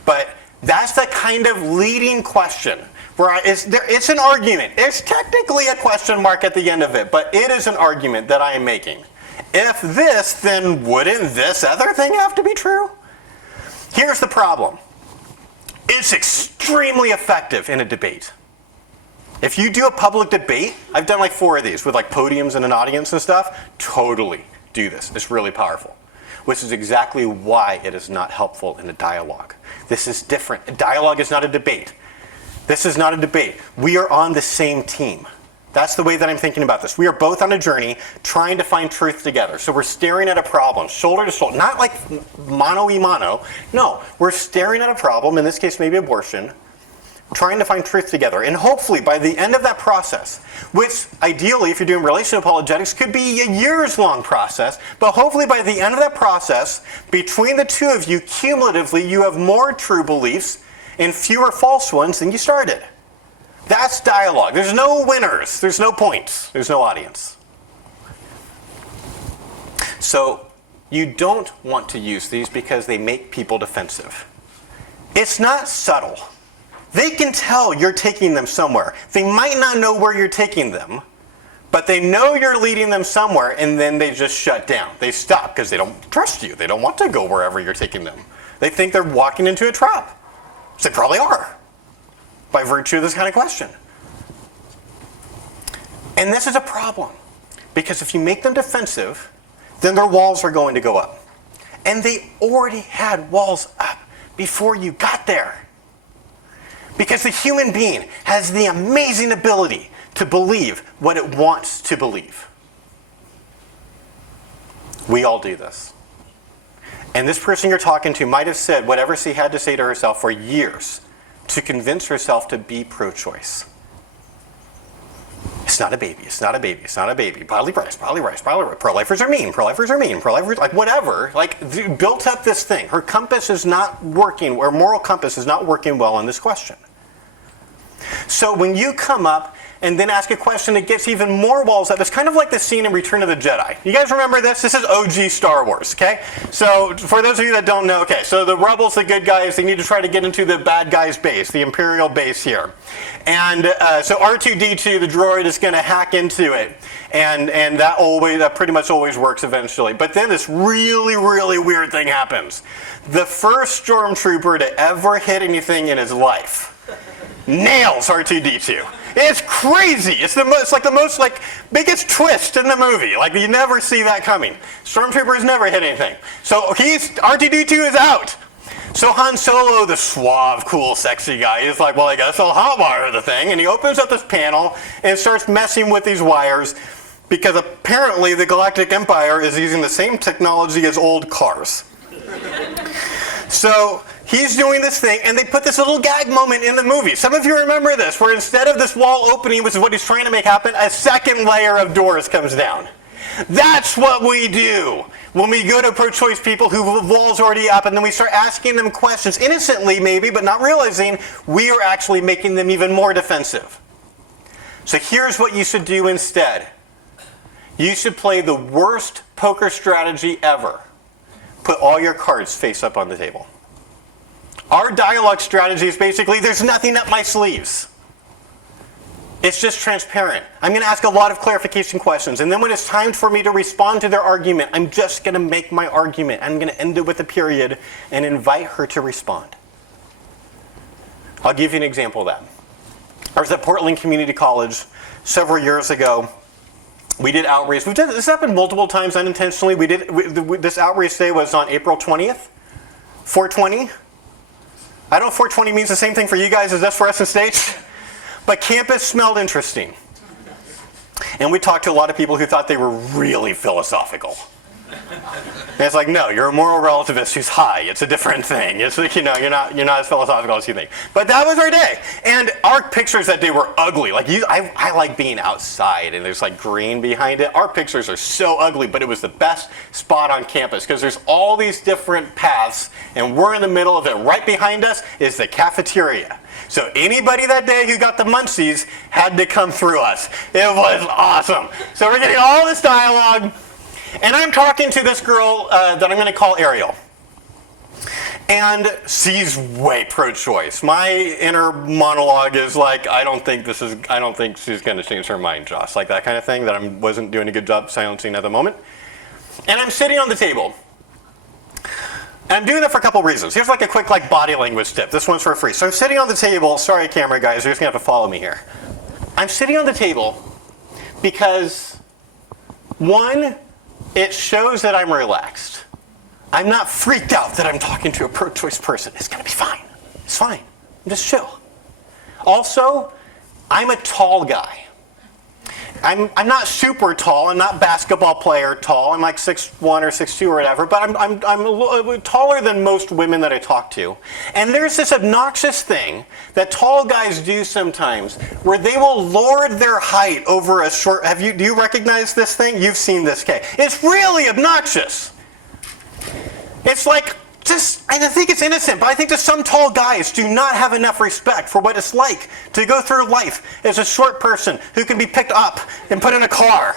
But that's the kind of leading question where it's an argument. It's technically a question mark at the end of it, but it is an argument that I am making. If this, then wouldn't this other thing have to be true? Here's the problem. It's extremely effective in a debate. If you do a public debate, I've done like 4 of these with like podiums and an audience and stuff, totally do this. It's really powerful. Which is exactly why it is not helpful in a dialogue. This is different. A dialogue is not a debate. This is not a debate. We are on the same team. That's the way that I'm thinking about this. We are both on a journey trying to find truth together. So we're staring at a problem, shoulder to shoulder, not like mano-y-mano. No, we're staring at a problem, in this case maybe abortion, trying to find truth together. And hopefully by the end of that process, which ideally if you're doing relational apologetics could be a years-long process, but hopefully by the end of that process, between the two of you, cumulatively, you have more true beliefs and fewer false ones than you started. That's dialogue. There's no winners. There's no points. There's no audience. So you don't want to use these because they make people defensive. It's not subtle. They can tell you're taking them somewhere. They might not know where you're taking them, but they know you're leading them somewhere, and then they just shut down. They stop because they don't trust you. They don't want to go wherever you're taking them. They think they're walking into a trap. So they probably are, by virtue of this kind of question. And this is a problem, because if you make them defensive, then their walls are going to go up. And they already had walls up before you got there. Because the human being has the amazing ability to believe what it wants to believe. We all do this. And this person you're talking to might have said whatever she had to say to herself for years to convince herself to be pro-choice. It's not a baby, it's not a baby, it's not a baby. Bodily rights, bodily rights, bodily rights. Pro-lifers are mean, pro-lifers are mean, pro-lifers, like whatever. Like, built up this thing. Her compass is not working, or moral compass is not working well on this question. So when you come up and then ask a question that gets even more walls up, it's kind of like the scene in Return of the Jedi. You guys remember this? This is OG Star Wars, okay? So for those of you that don't know, okay, so the rebels, the good guys, they need to try to get into the bad guys' base, the Imperial base here. And so R2-D2, the droid, is going to hack into it. And that pretty much always works eventually. But then this really, really weird thing happens. The first stormtrooper to ever hit anything in his life nails R2-D2. It's crazy. It's the most biggest twist in the movie. Like, you never see that coming. Stormtroopers never hit anything. So R2-D2 is out. So Han Solo, the suave, cool, sexy guy, is like, well, I guess I'll hotwire the thing. And he opens up this panel and starts messing with these wires. because apparently the Galactic Empire is using the same technology as old cars. So he's doing this thing, and they put this little gag moment in the movie. Some of you remember this, where instead of this wall opening, which is what he's trying to make happen, a second layer of doors comes down. That's what we do when we go to pro-choice people who have walls already up, and then we start asking them questions, innocently maybe, but not realizing we are actually making them even more defensive. So here's what you should do instead. You should play the worst poker strategy ever. Put all your cards face up on the table. Our dialogue strategy is basically, there's nothing up my sleeves. It's just transparent. I'm going to ask a lot of clarification questions, and then when it's time for me to respond to their argument, I'm just going to make my argument. I'm going to end it with a period and invite her to respond. I'll give you an example of that. I was at Portland Community College several years ago. We did outreach. This happened multiple times unintentionally. This outreach day was on April 20th, 420. I don't know if 420 means the same thing for you guys as this for us in States, but campus smelled interesting. And we talked to a lot of people who thought they were really philosophical. And it's like, no, you're a moral relativist who's high. It's a different thing. It's like, you're not as philosophical as you think. But that was our day. And our pictures that day were ugly. Like I like being outside and there's like green behind it. Our pictures are so ugly, but it was the best spot on campus because there's all these different paths and we're in the middle of it. Right behind us is the cafeteria. So anybody that day who got the munchies had to come through us. It was awesome. So we're getting all this dialogue. And I'm talking to this girl that I'm going to call Ariel. And she's way pro-choice. My inner monologue is like, I don't think she's going to change her mind, Josh. Like that kind of thing that I wasn't doing a good job silencing at the moment. And I'm sitting on the table. And I'm doing that for a couple reasons. Here's like a quick body language tip. This one's for free. So I'm sitting on the table. Sorry, camera guys. You're just going to have to follow me here. I'm sitting on the table because, one, it shows that I'm relaxed. I'm not freaked out that I'm talking to a pro-choice person. It's going to be fine. It's fine. I'm just chill. Also, I'm a tall guy. I'm not super tall. I'm not basketball player tall. I'm like 6'1 or 6'2 or whatever, but I'm taller than most women that I talk to. And there's this obnoxious thing that tall guys do sometimes where they will lord their height over a short... Do you recognize this thing? You've seen this, Kay. It's really obnoxious. It's like... I think it's innocent, but I think that some tall guys do not have enough respect for what it's like to go through life as a short person who can be picked up and put in a car.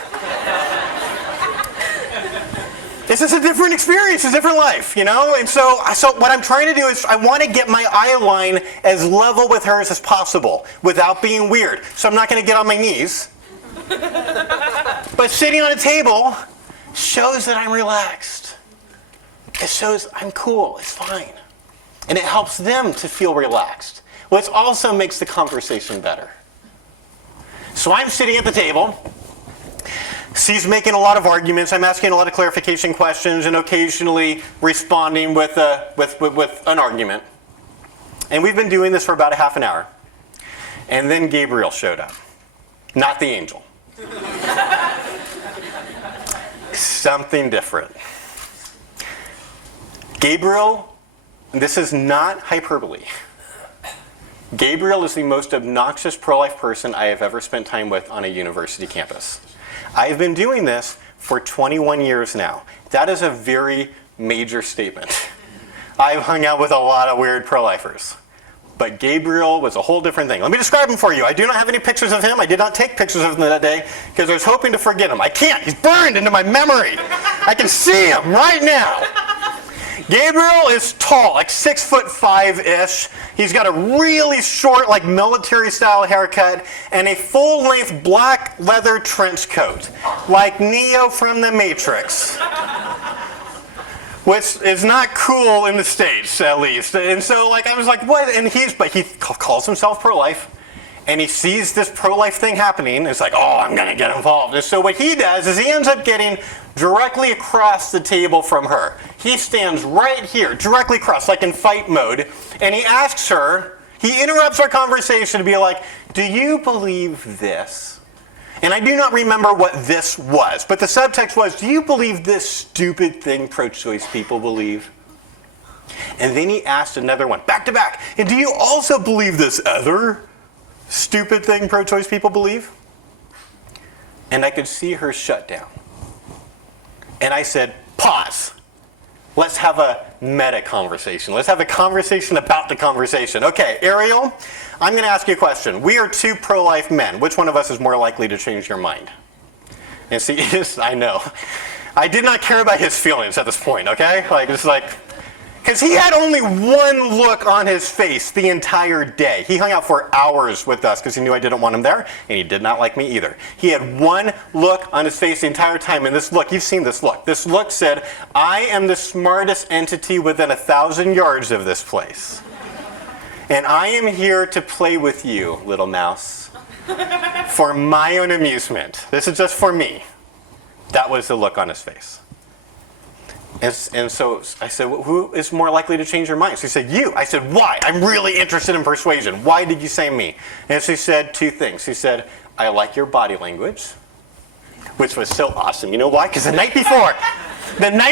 It's just a different experience, a different life, And so what I'm trying to do is I want to get my eye line as level with hers as possible without being weird. So I'm not going to get on my knees. But sitting on a table shows that I'm relaxed. It shows I'm cool, it's fine. And it helps them to feel relaxed, which also makes the conversation better. So I'm sitting at the table. She's making a lot of arguments. I'm asking a lot of clarification questions and occasionally responding with an argument. And we've been doing this for about a half an hour. And then Gabriel showed up. Not the angel. Something different. Gabriel, this is not hyperbole. Gabriel is the most obnoxious pro-life person I have ever spent time with on a university campus. I have been doing this for 21 years now. That is a very major statement. I've hung out with a lot of weird pro-lifers. But Gabriel was a whole different thing. Let me describe him for you. I do not have any pictures of him. I did not take pictures of him that day because I was hoping to forget him. I can't. He's burned into my memory. I can see him right now. Gabriel is tall, like 6'5"-ish. He's got a really short, military-style haircut and a full-length black leather trench coat, like Neo from the Matrix, which is not cool in the States, at least. And so, I was like, what? And he calls himself pro-life. And he sees this pro-life thing happening. It's like, oh, I'm going to get involved. And so what he does is he ends up getting directly across the table from her. He stands right here, directly across, like in fight mode. And he asks her, he interrupts our conversation to be like, do you believe this? And I do not remember what this was, but the subtext was, do you believe this stupid thing pro-choice people believe? And then he asked another one, back to back, and do you also believe this other stupid thing pro-choice people believe? And I could see her shut down. And I said, pause. Let's have a meta conversation. Let's have a conversation about the conversation. Okay, Ariel, I'm going to ask you a question. We are two pro-life men. Which one of us is more likely to change your mind? And see, I know. I did not care about his feelings at this point, okay? Because he had only one look on his face the entire day. He hung out for hours with us because he knew I didn't want him there, and he did not like me either. He had one look on his face the entire time, and this look, you've seen this look. This look said, I am the smartest entity within 1,000 yards of this place. And I am here to play with you, little mouse, for my own amusement. This is just for me. That was the look on his face. And so I said, well, who is more likely to change your mind? She said, you. I said, why? I'm really interested in persuasion. Why did you say me? And she said two things. She said, I like your body language, which was so awesome. You know why? Because the night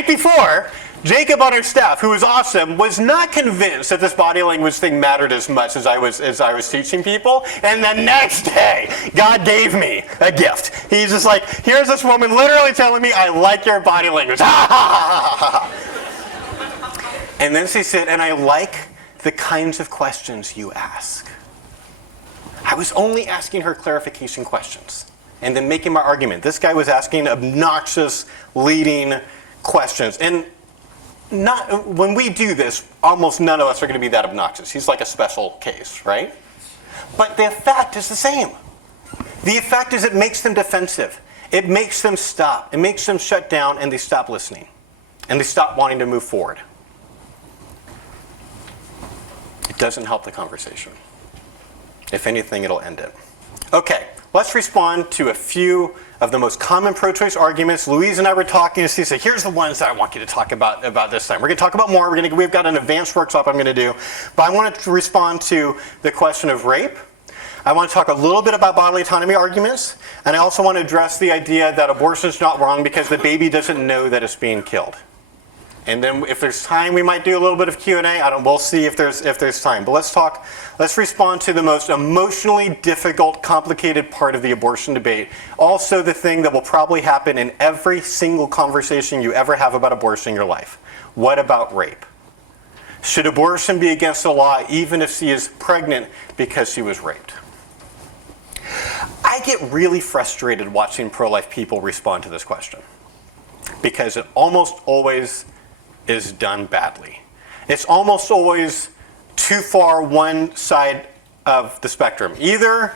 before, Jacob on our staff, who was awesome, was not convinced that this body language thing mattered as much as I was teaching people. And the next day, God gave me a gift. He's just like, here's this woman literally telling me, I like your body language. And then she said, and I like the kinds of questions you ask. I was only asking her clarification questions and then making my argument. This guy was asking obnoxious, leading questions. And when we do this, almost none of us are going to be that obnoxious. He's like a special case, right? But the effect is the same. The effect is it makes them defensive. It makes them stop. It makes them shut down, and they stop listening. And they stop wanting to move forward. It doesn't help the conversation. If anything, it'll end it. Okay, let's respond to a few of the most common pro-choice arguments. Louise and I were talking, and she said, here's the ones that I want you to talk about this time. We're going to talk about more. We've got an advanced workshop I'm going to do. But I want to respond to the question of rape. I want to talk a little bit about bodily autonomy arguments. And I also want to address the idea that abortion is not wrong because the baby doesn't know that it's being killed. And then if there's time, we might do a little bit of Q&A. We'll see if there's time. But let's respond to the most emotionally difficult, complicated part of the abortion debate. Also the thing that will probably happen in every single conversation you ever have about abortion in your life. What about rape? Should abortion be against the law even if she is pregnant because she was raped? I get really frustrated watching pro-life people respond to this question because it almost always is done badly. It's almost always too far one side of the spectrum. Either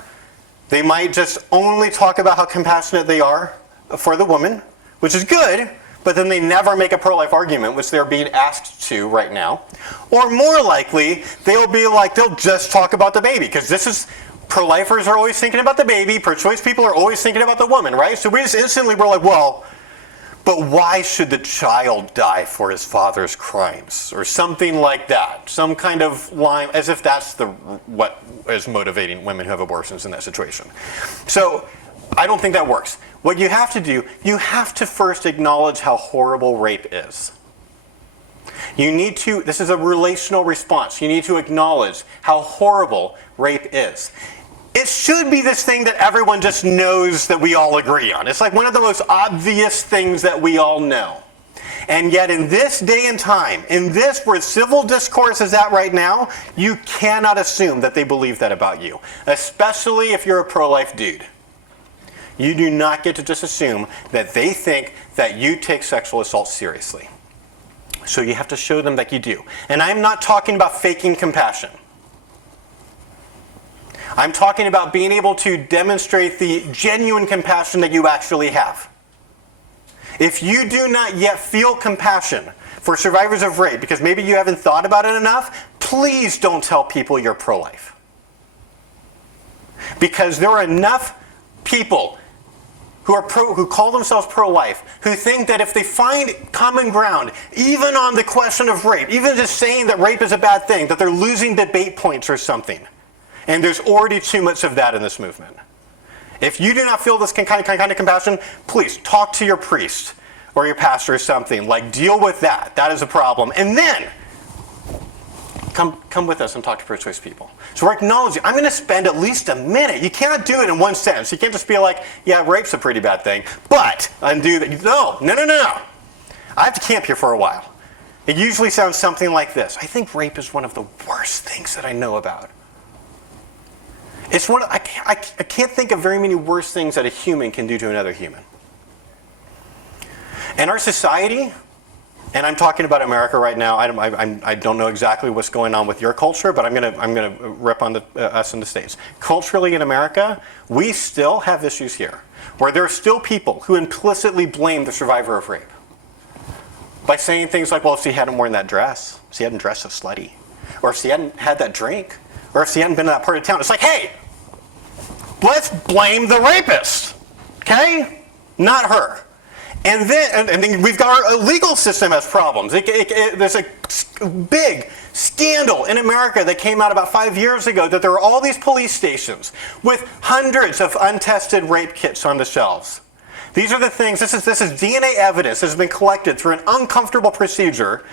they might just only talk about how compassionate they are for the woman, which is good, but then they never make a pro-life argument, which they're being asked to right now. Or more likely, they'll just talk about the baby, because this is, pro-lifers are always thinking about the baby, pro-choice people are always thinking about the woman, right? So we just instantly we're like, well, but why should the child die for his father's crimes? Or something like that. Some kind of line, as if that's what is motivating women who have abortions in that situation. So I don't think that works. What you have to do, you have to first acknowledge how horrible rape is. This is a relational response. You need to acknowledge how horrible rape is. It should be this thing that everyone just knows that we all agree on. It's like one of the most obvious things that we all know. And yet in this day and time, in this where civil discourse is at right now, you cannot assume that they believe that about you. Especially if you're a pro-life dude. You do not get to just assume that they think that you take sexual assault seriously. So you have to show them that you do. And I'm not talking about faking compassion. I'm talking about being able to demonstrate the genuine compassion that you actually have. If you do not yet feel compassion for survivors of rape, because maybe you haven't thought about it enough, please don't tell people you're pro-life. Because there are enough people who call themselves pro-life, who think that if they find common ground, even on the question of rape, even just saying that rape is a bad thing, that they're losing debate points or something. And there's already too much of that in this movement. If you do not feel this kind of compassion, please talk to your priest or your pastor or something. Like, deal with that. That is a problem. And then, come with us and talk to pro-choice people. So we're acknowledging, I'm going to spend at least a minute. You cannot do it in one sentence. You can't just be like, yeah, rape's a pretty bad thing, but undo that. No. I have to camp here for a while. It usually sounds something like this. I think rape is one of the worst things that I know about. It's one. I can't think of very many worse things that a human can do to another human. And our society, and I'm talking about America right now. I don't know exactly what's going on with your culture, but I'm gonna rep on us in the States. Culturally in America, we still have issues here, where there are still people who implicitly blame the survivor of rape by saying things like, well, if she hadn't worn that dress, if she hadn't dressed so slutty, or if she hadn't had that drink, or if she hadn't been in that part of town, it's like, hey, let's blame the rapist, okay? Not her. And then we've got our legal system has problems. There's a big scandal in America that came out about 5 years ago that there are all these police stations with hundreds of untested rape kits on the shelves. These are the things, this is DNA evidence that has been collected through an uncomfortable procedure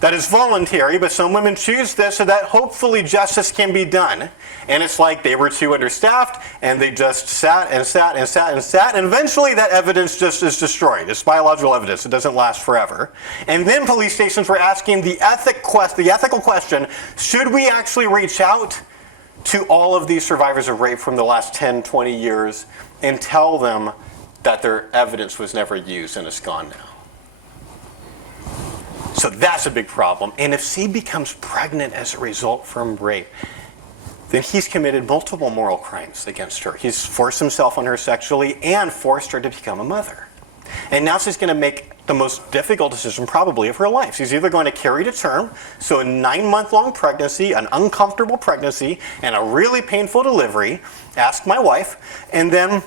that is voluntary, but some women choose this so that hopefully justice can be done. And it's like they were too understaffed, and they just sat, and eventually that evidence just is destroyed. It's biological evidence. It doesn't last forever. And then police stations were asking the ethical question, should we actually reach out to all of these survivors of rape from the last 10, 20 years and tell them that their evidence was never used and it's gone now? So that's a big problem. And if she becomes pregnant as a result from rape, then he's committed multiple moral crimes against her. He's forced himself on her sexually and forced her to become a mother. And now she's going to make the most difficult decision probably of her life. She's either going to carry to term, so a 9-month-long pregnancy, an uncomfortable pregnancy, and a really painful delivery, ask my wife, and then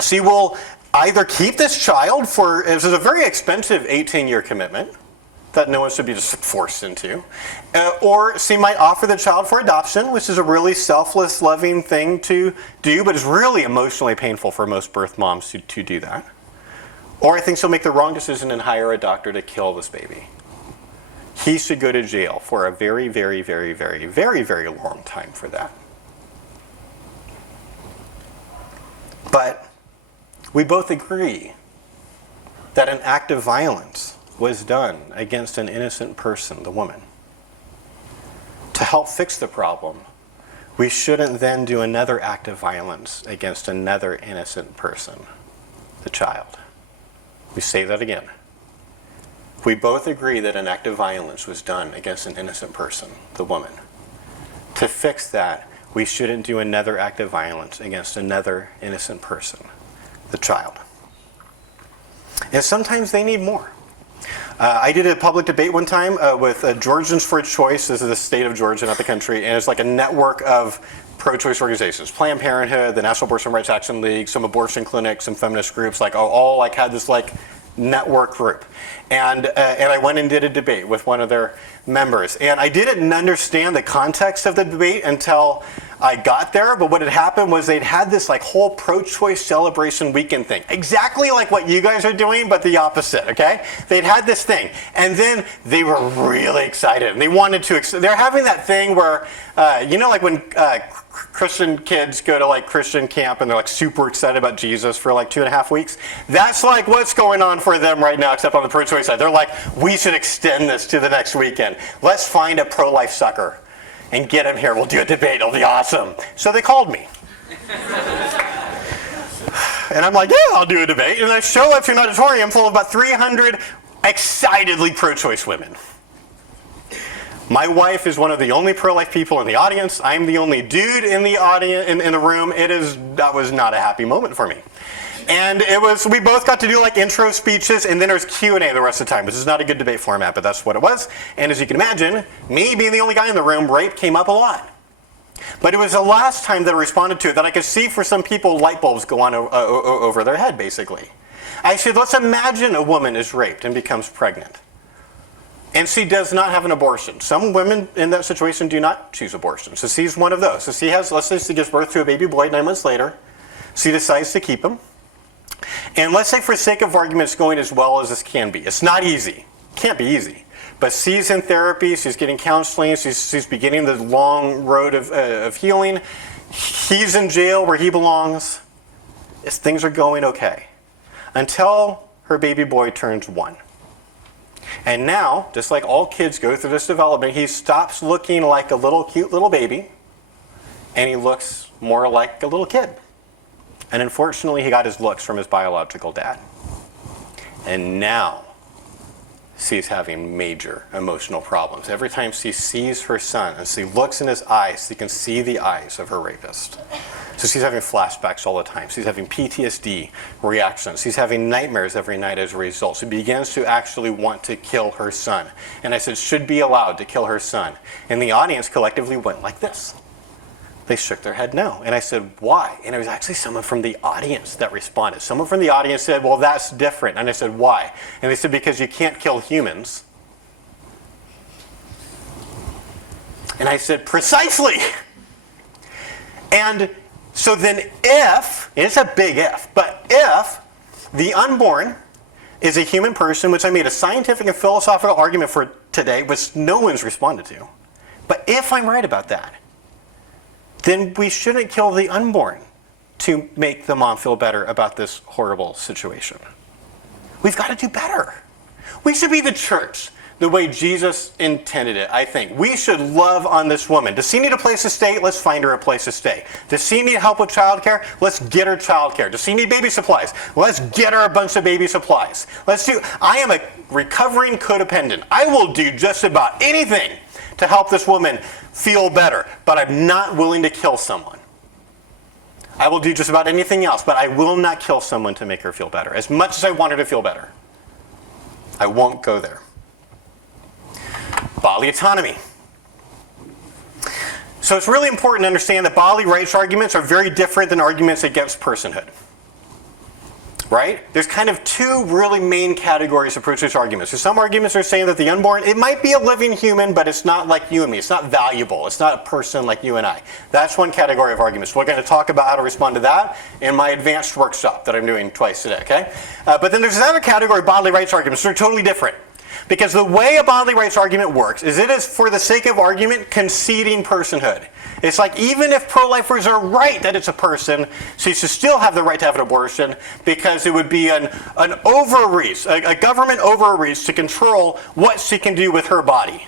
she will either keep this child for, this is a very expensive 18-year commitment, that no one should be just forced into. Or she might offer the child for adoption, which is a really selfless, loving thing to do, but is really emotionally painful for most birth moms to do that. Or I think she'll make the wrong decision and hire a doctor to kill this baby. He should go to jail for a very, very, very, very, very, very long time for that. But we both agree that an act of violence was done against an innocent person, the woman. To help fix the problem, we shouldn't then do another act of violence against another innocent person, the child. We say that again. We both agree that an act of violence was done against an innocent person, the woman. To fix that, we shouldn't do another act of violence against another innocent person, the child. And sometimes they need more. I did a public debate one time with Georgians for Choice. This is the state of Georgia, not the country, and it's like a network of pro-choice organizations: Planned Parenthood, the National Abortion Rights Action League, some abortion clinics, some feminist groups, all had this network group. And I went and did a debate with one of their members. And I didn't understand the context of the debate until I got there, but what had happened was they'd had this whole pro-choice celebration weekend thing. Exactly like what you guys are doing, but the opposite, okay? They'd had this thing, and then they were really excited, and they wanted to, they're having that thing where, when Christian kids go to Christian camp and they're super excited about Jesus for 2.5 weeks. That's what's going on for them right now, except on the pro-choice side. They're we should extend this to the next weekend. Let's find a pro-life sucker and get him here. We'll do a debate. It'll be awesome. So they called me. And I'm like, yeah, I'll do a debate. And I show up to an auditorium full of about 300 excitedly pro-choice women. My wife is one of the only pro-life people in the audience. I'm the only dude in the audience in the room. That was not a happy moment for me. And we both got to do intro speeches, and then there's Q&A the rest of the time, which is not a good debate format, but that's what it was. And as you can imagine, me being the only guy in the room, rape came up a lot. But it was the last time that I responded to it that I could see for some people light bulbs go on over their head, basically. I said, let's imagine a woman is raped and becomes pregnant. And she does not have an abortion. Some women in that situation do not choose abortion. So she's one of those. So let's say she gives birth to a baby boy 9 months later. So he decides to keep him. And let's say for sake of argument, it's going as well as this can be. It's not easy. Can't be easy. But C's in therapy, she's getting counseling, she's beginning the long road of healing. He's in jail where he belongs. Things are going okay. Until her baby boy turns 1. And now, just like all kids go through this development, he stops looking like a little cute little baby, and he looks more like a little kid. And unfortunately, he got his looks from his biological dad. And now, she's having major emotional problems. Every time she sees her son and she looks in his eyes, she can see the eyes of her rapist. So she's having flashbacks all the time. She's having PTSD reactions. She's having nightmares every night as a result. She begins to actually want to kill her son. And I said, should be allowed to kill her son. And the audience collectively went like this. They shook their head no. And I said, why? And it was actually someone from the audience that responded. Someone from the audience said, well, that's different. And I said, why? And they said, because you can't kill humans. And I said, precisely. And so then if, and it's a big if, but if the unborn is a human person, which I made a scientific and philosophical argument for today, which no one's responded to, but if I'm right about that, then we shouldn't kill the unborn to make the mom feel better about this horrible situation. We've got to do better. We should be the church the way Jesus intended it, I think. We should love on this woman. Does she need a place to stay? Let's find her a place to stay. Does she need help with childcare? Let's get her childcare. Does she need baby supplies? Let's get her a bunch of baby supplies. I am a recovering codependent. I will do just about anything to help this woman feel better, but I'm not willing to kill someone. I will do just about anything else, but I will not kill someone to make her feel better. As much as I want her to feel better, I won't go there. Bodily autonomy. So it's really important to understand that bodily rights arguments are very different than arguments against personhood. Right? There's kind of two really main categories of pro-choice arguments. So some arguments are saying that the unborn, it might be a living human, but it's not like you and me. It's not valuable. It's not a person like you and I. That's one category of arguments. We're going to talk about how to respond to that in my advanced workshop that I'm doing twice today. Okay? But then there's another category of bodily rights arguments. They're totally different. Because the way a bodily rights argument works is it is, for the sake of argument, conceding personhood. It's like even if pro-lifers are right that it's a person, she should still have the right to have an abortion because it would be an overreach, a government overreach to control what she can do with her body.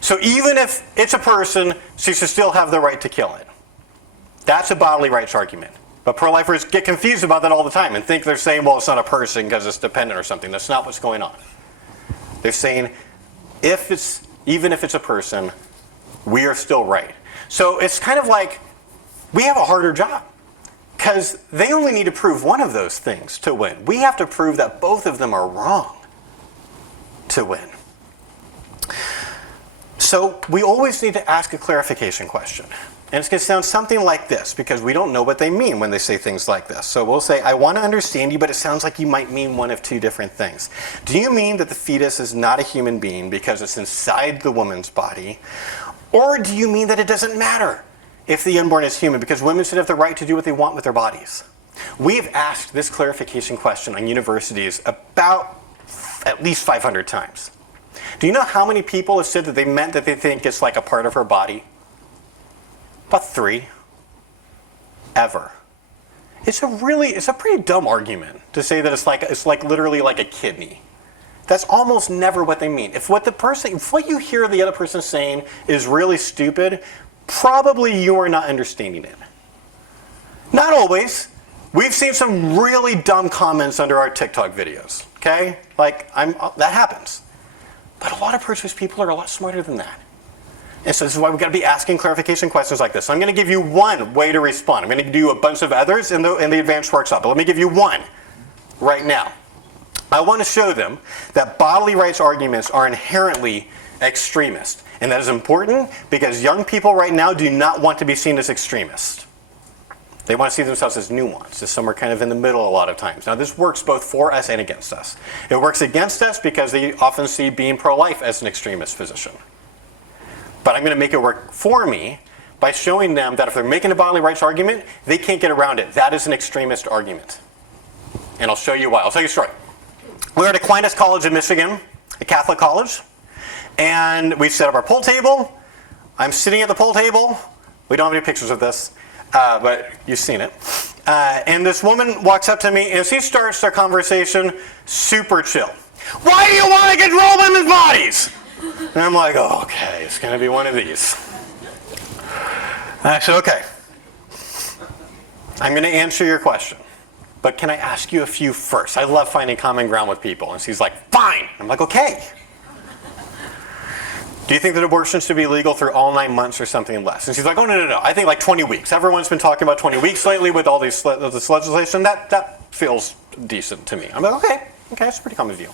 So even if it's a person, she should still have the right to kill it. That's a bodily rights argument. But pro-lifers get confused about that all the time and think they're saying, well, it's not a person because it's dependent or something. That's not what's going on. They're saying, even if it's a person, we are still right. So it's kind of like we have a harder job because they only need to prove one of those things to win. We have to prove that both of them are wrong to win. So we always need to ask a clarification question. And it's going to sound something like this because we don't know what they mean when they say things like this. So we'll say, I want to understand you, but it sounds like you might mean one of two different things. Do you mean that the fetus is not a human being because it's inside the woman's body? Or do you mean that it doesn't matter if the unborn is human because women should have the right to do what they want with their bodies? We've asked this clarification question on universities about at least 500 times. Do you know how many people have said that they meant that they think it's like a part of her body? About 3 ever. It's a pretty dumb argument to say that it's like literally like a kidney. That's almost never what they mean. If what you hear the other person saying is really stupid, probably you are not understanding it. Not always. We've seen some really dumb comments under our TikTok videos. Okay? That happens. But a lot of pro-choice people are a lot smarter than that. And so this is why we've got to be asking clarification questions like this. So I'm going to give you one way to respond. I'm going to do a bunch of others in the advanced workshop, but let me give you one right now. I want to show them that bodily rights arguments are inherently extremist. And that is important because young people right now do not want to be seen as extremist. They want to see themselves as nuanced, as somewhere kind of in the middle a lot of times. Now this works both for us and against us. It works against us because they often see being pro-life as an extremist position. But I'm going to make it work for me by showing them that if they're making a bodily rights argument, they can't get around it. That is an extremist argument. And I'll show you why. I'll tell you a story. We're at Aquinas College in Michigan, a Catholic college, and we set up our pool table. I'm sitting at the pool table. We don't have any pictures of this, but you've seen it. And this woman walks up to me, and she starts their conversation super chill. Why do you want to control women's bodies? And I'm like, oh, okay, it's going to be one of these. And I said, okay, I'm going to answer your question, but can I ask you a few first? I love finding common ground with people. And she's like, fine. I'm like, okay. Do you think that abortion should be legal through all 9 months or something less? And she's like, oh, no. I think like 20 weeks. Everyone's been talking about 20 weeks lately with all this legislation. That feels decent to me. I'm like, okay, that's a pretty common view.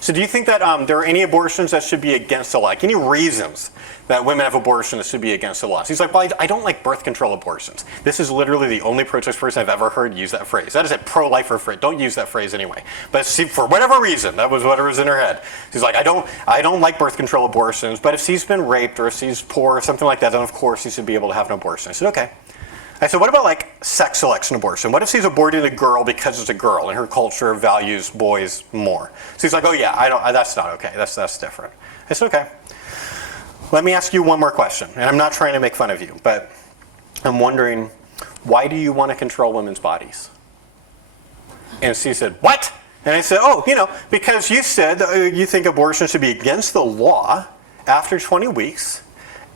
So do you think that there are any abortions that should be against the law? Like any reasons that women have abortion that should be against the law? She's like, well, I don't like birth control abortions. This is literally the only pro-choice person I've ever heard use that phrase. That is a pro-lifer phrase. Don't use that phrase anyway. But she, for whatever reason, that was whatever was in her head. She's like, I don't like birth control abortions, but if she's been raped or if she's poor or something like that, then of course she should be able to have an abortion. I said, okay. I said, what about like sex selection abortion? What if she's aborting a girl because it's a girl and her culture values boys more? So he's like, oh yeah, that's not okay. That's different. I said, okay. Let me ask you one more question. And I'm not trying to make fun of you, but I'm wondering, why do you want to control women's bodies? And she said, what? And I said, oh, because you said you think abortion should be against the law after 20 weeks.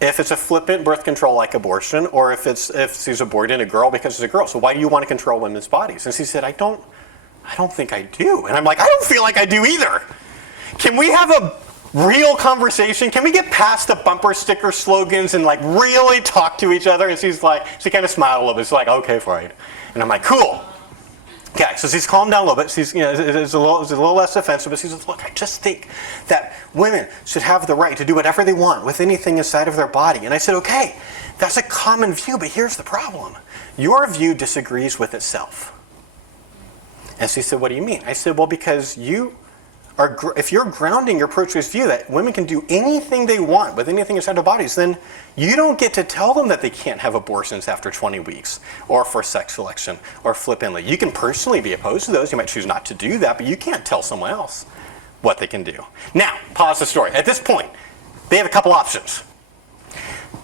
If it's a flippant birth control like abortion, or if she's aborting a girl because she's a girl. So why do you want to control women's bodies? And she said, I don't think I do. And I'm like, I don't feel like I do either. Can we have a real conversation? Can we get past the bumper sticker slogans and like really talk to each other? And she's like, she kind of smiled a little bit. She's like, okay, fine. And I'm like, cool. Okay, so she's calmed down a little bit. She's, it's a little less offensive, but she says, look, I just think that women should have the right to do whatever they want with anything inside of their body. And I said, okay, that's a common view, but here's the problem. Your view disagrees with itself. And she said, what do you mean? I said, well, because if you're grounding your pro-choice view that women can do anything they want with anything inside their bodies, then you don't get to tell them that they can't have abortions after 20 weeks or for sex selection or flippantly. You can personally be opposed to those. You might choose not to do that, but you can't tell someone else what they can do. Now, pause the story. At this point, they have a couple options.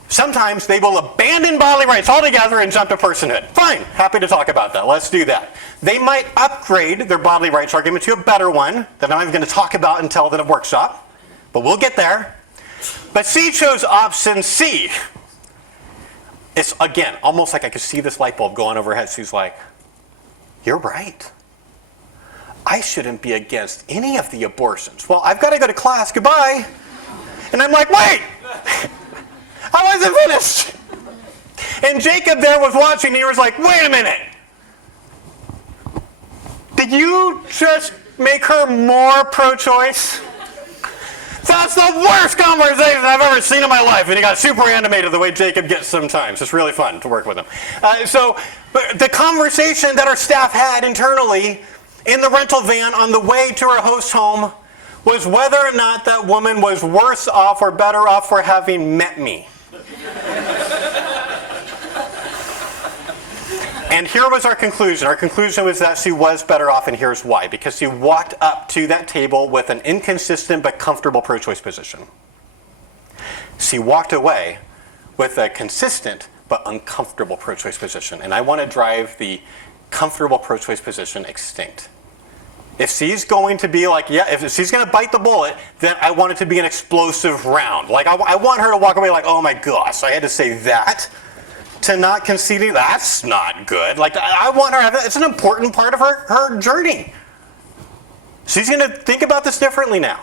Sometimes they will abandon bodily rights altogether and jump to personhood. Fine, happy to talk about that. Let's do that. They might upgrade their bodily rights argument to a better one that I'm not even going to talk about until the workshop, but we'll get there. But she chose option C. It's, again, almost like I could see this light bulb going over her head. She's like, you're right. I shouldn't be against any of the abortions. Well, I've got to go to class. Goodbye. And I'm like, wait. I wasn't finished. And Jacob there was watching, and he was like, wait a minute. Did you just make her more pro-choice? That's the worst conversation I've ever seen in my life. And he got super animated the way Jacob gets sometimes. It's really fun to work with him. So the conversation that our staff had internally in the rental van on the way to our host home was whether or not that woman was worse off or better off for having met me. And here was our conclusion. Our conclusion was that she was better off, and here's why. Because she walked up to that table with an inconsistent but comfortable pro-choice position. She walked away with a consistent but uncomfortable pro-choice position. And I want to drive the comfortable pro-choice position extinct. If she's going to be like, yeah, if she's going to bite the bullet, then I want it to be an explosive round. Like, I want her to walk away like, oh my gosh, I had to say that to not conceding. That's not good. Like, I want her, it's an important part of her journey. She's going to think about this differently now.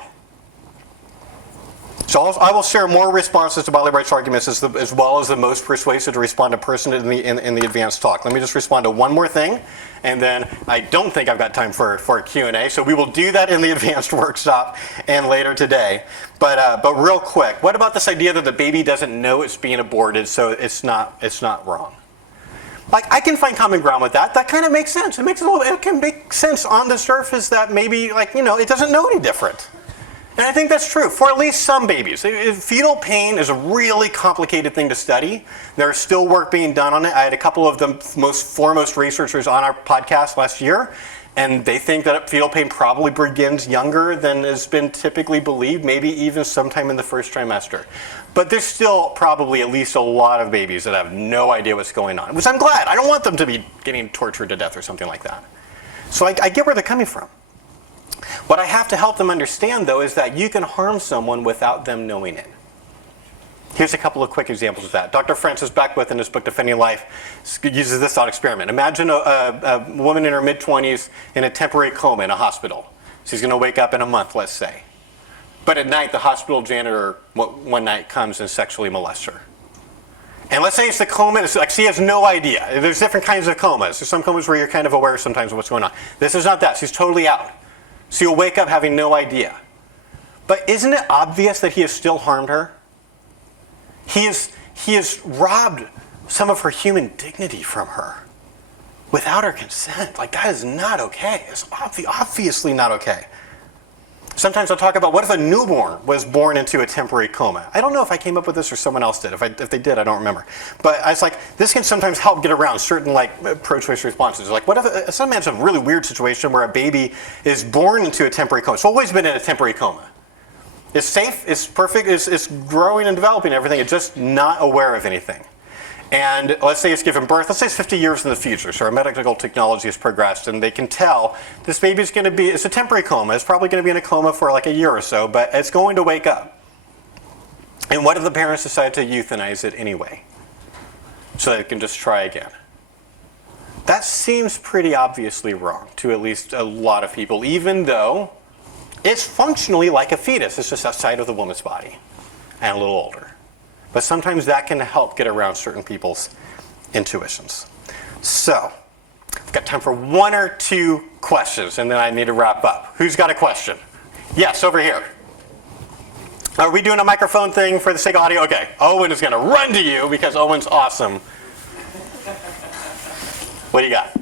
So I will share more responses to bodily rights arguments as well as the most persuasive to respond to person in the advanced talk. Let me just respond to one more thing, and then I don't think I've got time for a Q&A, so we will do that in the advanced workshop and later today. But real quick, what about this idea that the baby doesn't know it's being aborted, so it's not wrong? Like, I can find common ground with that. That kind of makes sense. It can make sense on the surface that maybe, like, it doesn't know any different. And I think that's true for at least some babies. Fetal pain is a really complicated thing to study. There's still work being done on it. I had a couple of the most foremost researchers on our podcast last year, and they think that fetal pain probably begins younger than has been typically believed, maybe even sometime in the first trimester. But there's still probably at least a lot of babies that have no idea what's going on, which I'm glad. I don't want them to be getting tortured to death or something like that. So I get where they're coming from. What I have to help them understand, though, is that you can harm someone without them knowing it. Here's a couple of quick examples of that. Dr. Francis Beckwith, in his book Defending Life, uses this thought experiment. Imagine a woman in her mid-20s in a temporary coma in a hospital. She's going to wake up in a month, let's say. But at night, the hospital janitor one night comes and sexually molests her. And let's say it's the coma, it's like she has no idea. There's different kinds of comas. There's some comas where you're kind of aware sometimes of what's going on. This is not that. She's totally out. So you'll wake up having no idea. But isn't it obvious that he has still harmed her? He has robbed some of her human dignity from her without her consent. Like, that is not okay. It's obviously not okay. Sometimes I'll talk about what if a newborn was born into a temporary coma. I don't know if I came up with this or someone else did. If they did, I don't remember. But I was like, this can sometimes help get around certain pro-choice responses. Like, what if sometimes a really weird situation where a baby is born into a temporary coma? It's always been in a temporary coma. It's safe, it's perfect, it's growing and developing everything. It's just not aware of anything. And let's say it's given birth, let's say it's 50 years in the future, so our medical technology has progressed, and they can tell this baby's going to be, it's a temporary coma, it's probably going to be in a coma for like a year or so, but it's going to wake up. And what if the parents decide to euthanize it anyway? So they can just try again. That seems pretty obviously wrong to at least a lot of people, even though it's functionally like a fetus. It's just outside of the woman's body and a little older. But sometimes that can help get around certain people's intuitions. So, I've got time for one or two questions, and then I need to wrap up. Who's got a question? Yes, over here. Are we doing a microphone thing for the sake of audio? Okay, Owen is going to run to you because Owen's awesome. What do you got?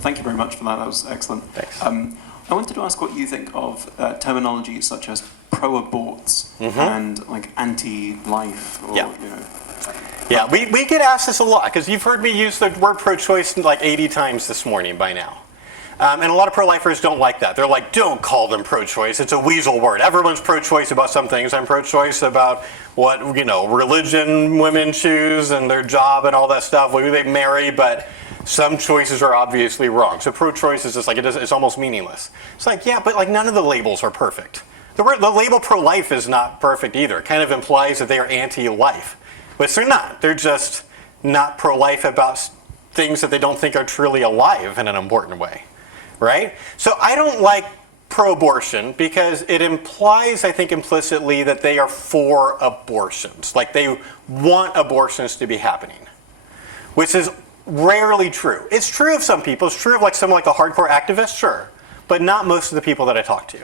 Thank you very much for that. That was excellent. Thanks. I wanted to ask what you think of terminology such as pro-aborts and like anti-life, or Yeah, we get asked this a lot because you've heard me use the word pro-choice like 80 times this morning by now. And a lot of pro-lifers don't like that. They're like, don't call them pro-choice. It's a weasel word. Everyone's pro-choice about some things. I'm pro-choice about what, religion women choose and their job and all that stuff, who they marry, but some choices are obviously wrong. So pro-choice is just like, it's almost meaningless. It's like, yeah, but like none of the labels are perfect. The label pro-life is not perfect either. It kind of implies that they are anti-life, which they're not. They're just not pro-life about things that they don't think are truly alive in an important way, right? So I don't like pro-abortion because it implies, I think implicitly, that they are for abortions. Like they want abortions to be happening, which is rarely true. It's true of some people. It's true of like someone like a hardcore activist, sure, but not most of the people that I talk to.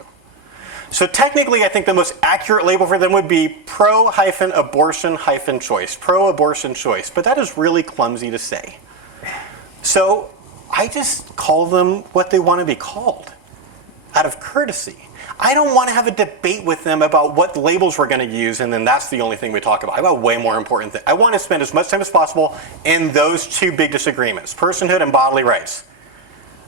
So technically, I think the most accurate label for them would be pro-abortion-choice, pro-abortion choice. But that is really clumsy to say. So I just call them what they want to be called out of courtesy. I don't want to have a debate with them about what labels we're going to use, and then that's the only thing we talk about. I got way more important things. I want to spend as much time as possible in those two big disagreements, personhood and bodily rights.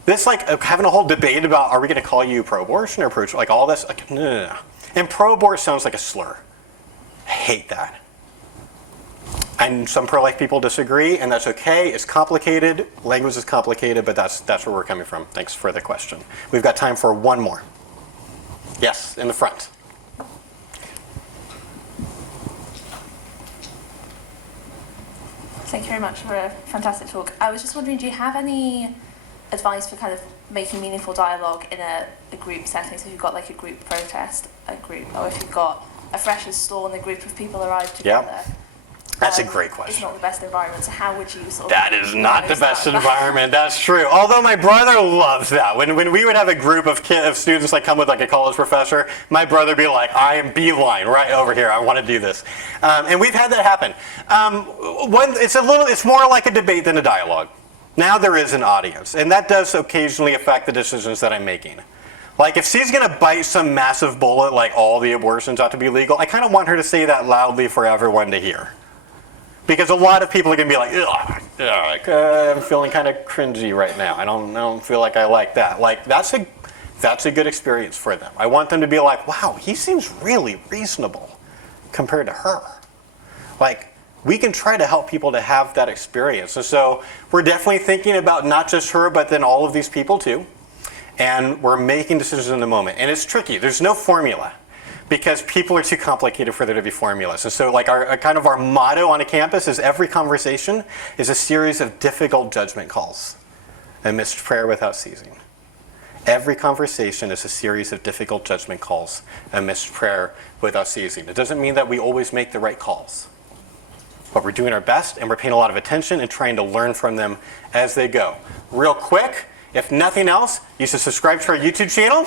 This like having a whole debate about are we going to call you pro-abortion or pro-choice, like all this, like, no. And pro-abort sounds like a slur. I hate that. And some pro-life people disagree, and that's okay. It's complicated. Language is complicated, but that's where we're coming from. Thanks for the question. We've got time for one more. Yes, in the front. Thank you very much for a fantastic talk. I was just wondering, do you have any advice for kind of making meaningful dialogue in a group setting? So if you've got like a group protest, or if you've got a freshers' stall and a group of people arrive together. Yeah. That's a great question. It's not the best environment, so how would you sort of... That is not the best environment, that's true. Although my brother loves that. When we would have a group of students like come with like a college professor, my brother would be like, I am beeline right over here, I want to do this. And we've had that happen. It's more like a debate than a dialogue. Now there is an audience, and that does occasionally affect the decisions that I'm making. Like, if she's going to bite some massive bullet like all the abortions ought to be legal, I kind of want her to say that loudly for everyone to hear. Because a lot of people are going to be like, ugh, I'm feeling kind of cringy right now. I don't feel like I like that. Like, that's a good experience for them. I want them to be like, wow, he seems really reasonable compared to her. Like, we can try to help people to have that experience. And so we're definitely thinking about not just her, but then all of these people too. And we're making decisions in the moment. And it's tricky. There's no formula because people are too complicated for there to be formulas. And so like our kind of our motto on a campus is every conversation is a series of difficult judgment calls amidst prayer without ceasing. Every conversation is a series of difficult judgment calls amidst prayer without ceasing. It doesn't mean that we always make the right calls. But we're doing our best and we're paying a lot of attention and trying to learn from them as they go. Real quick, if nothing else, you should subscribe to our YouTube channel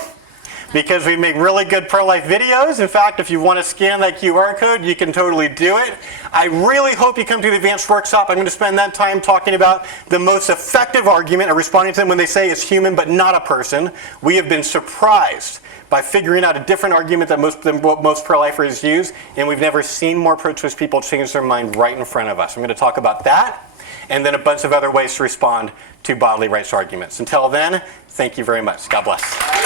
because we make really good pro-life videos. In fact, if you want to scan that QR code, you can totally do it. I really hope you come to the advanced workshop. I'm going to spend that time talking about the most effective argument of responding to them when they say it's human but not a person. We have been surprised by figuring out a different argument than what most pro-lifers use, and we've never seen more pro-choice people change their mind right in front of us. I'm going to talk about that and then a bunch of other ways to respond to bodily rights arguments. Until then, thank you very much. God bless.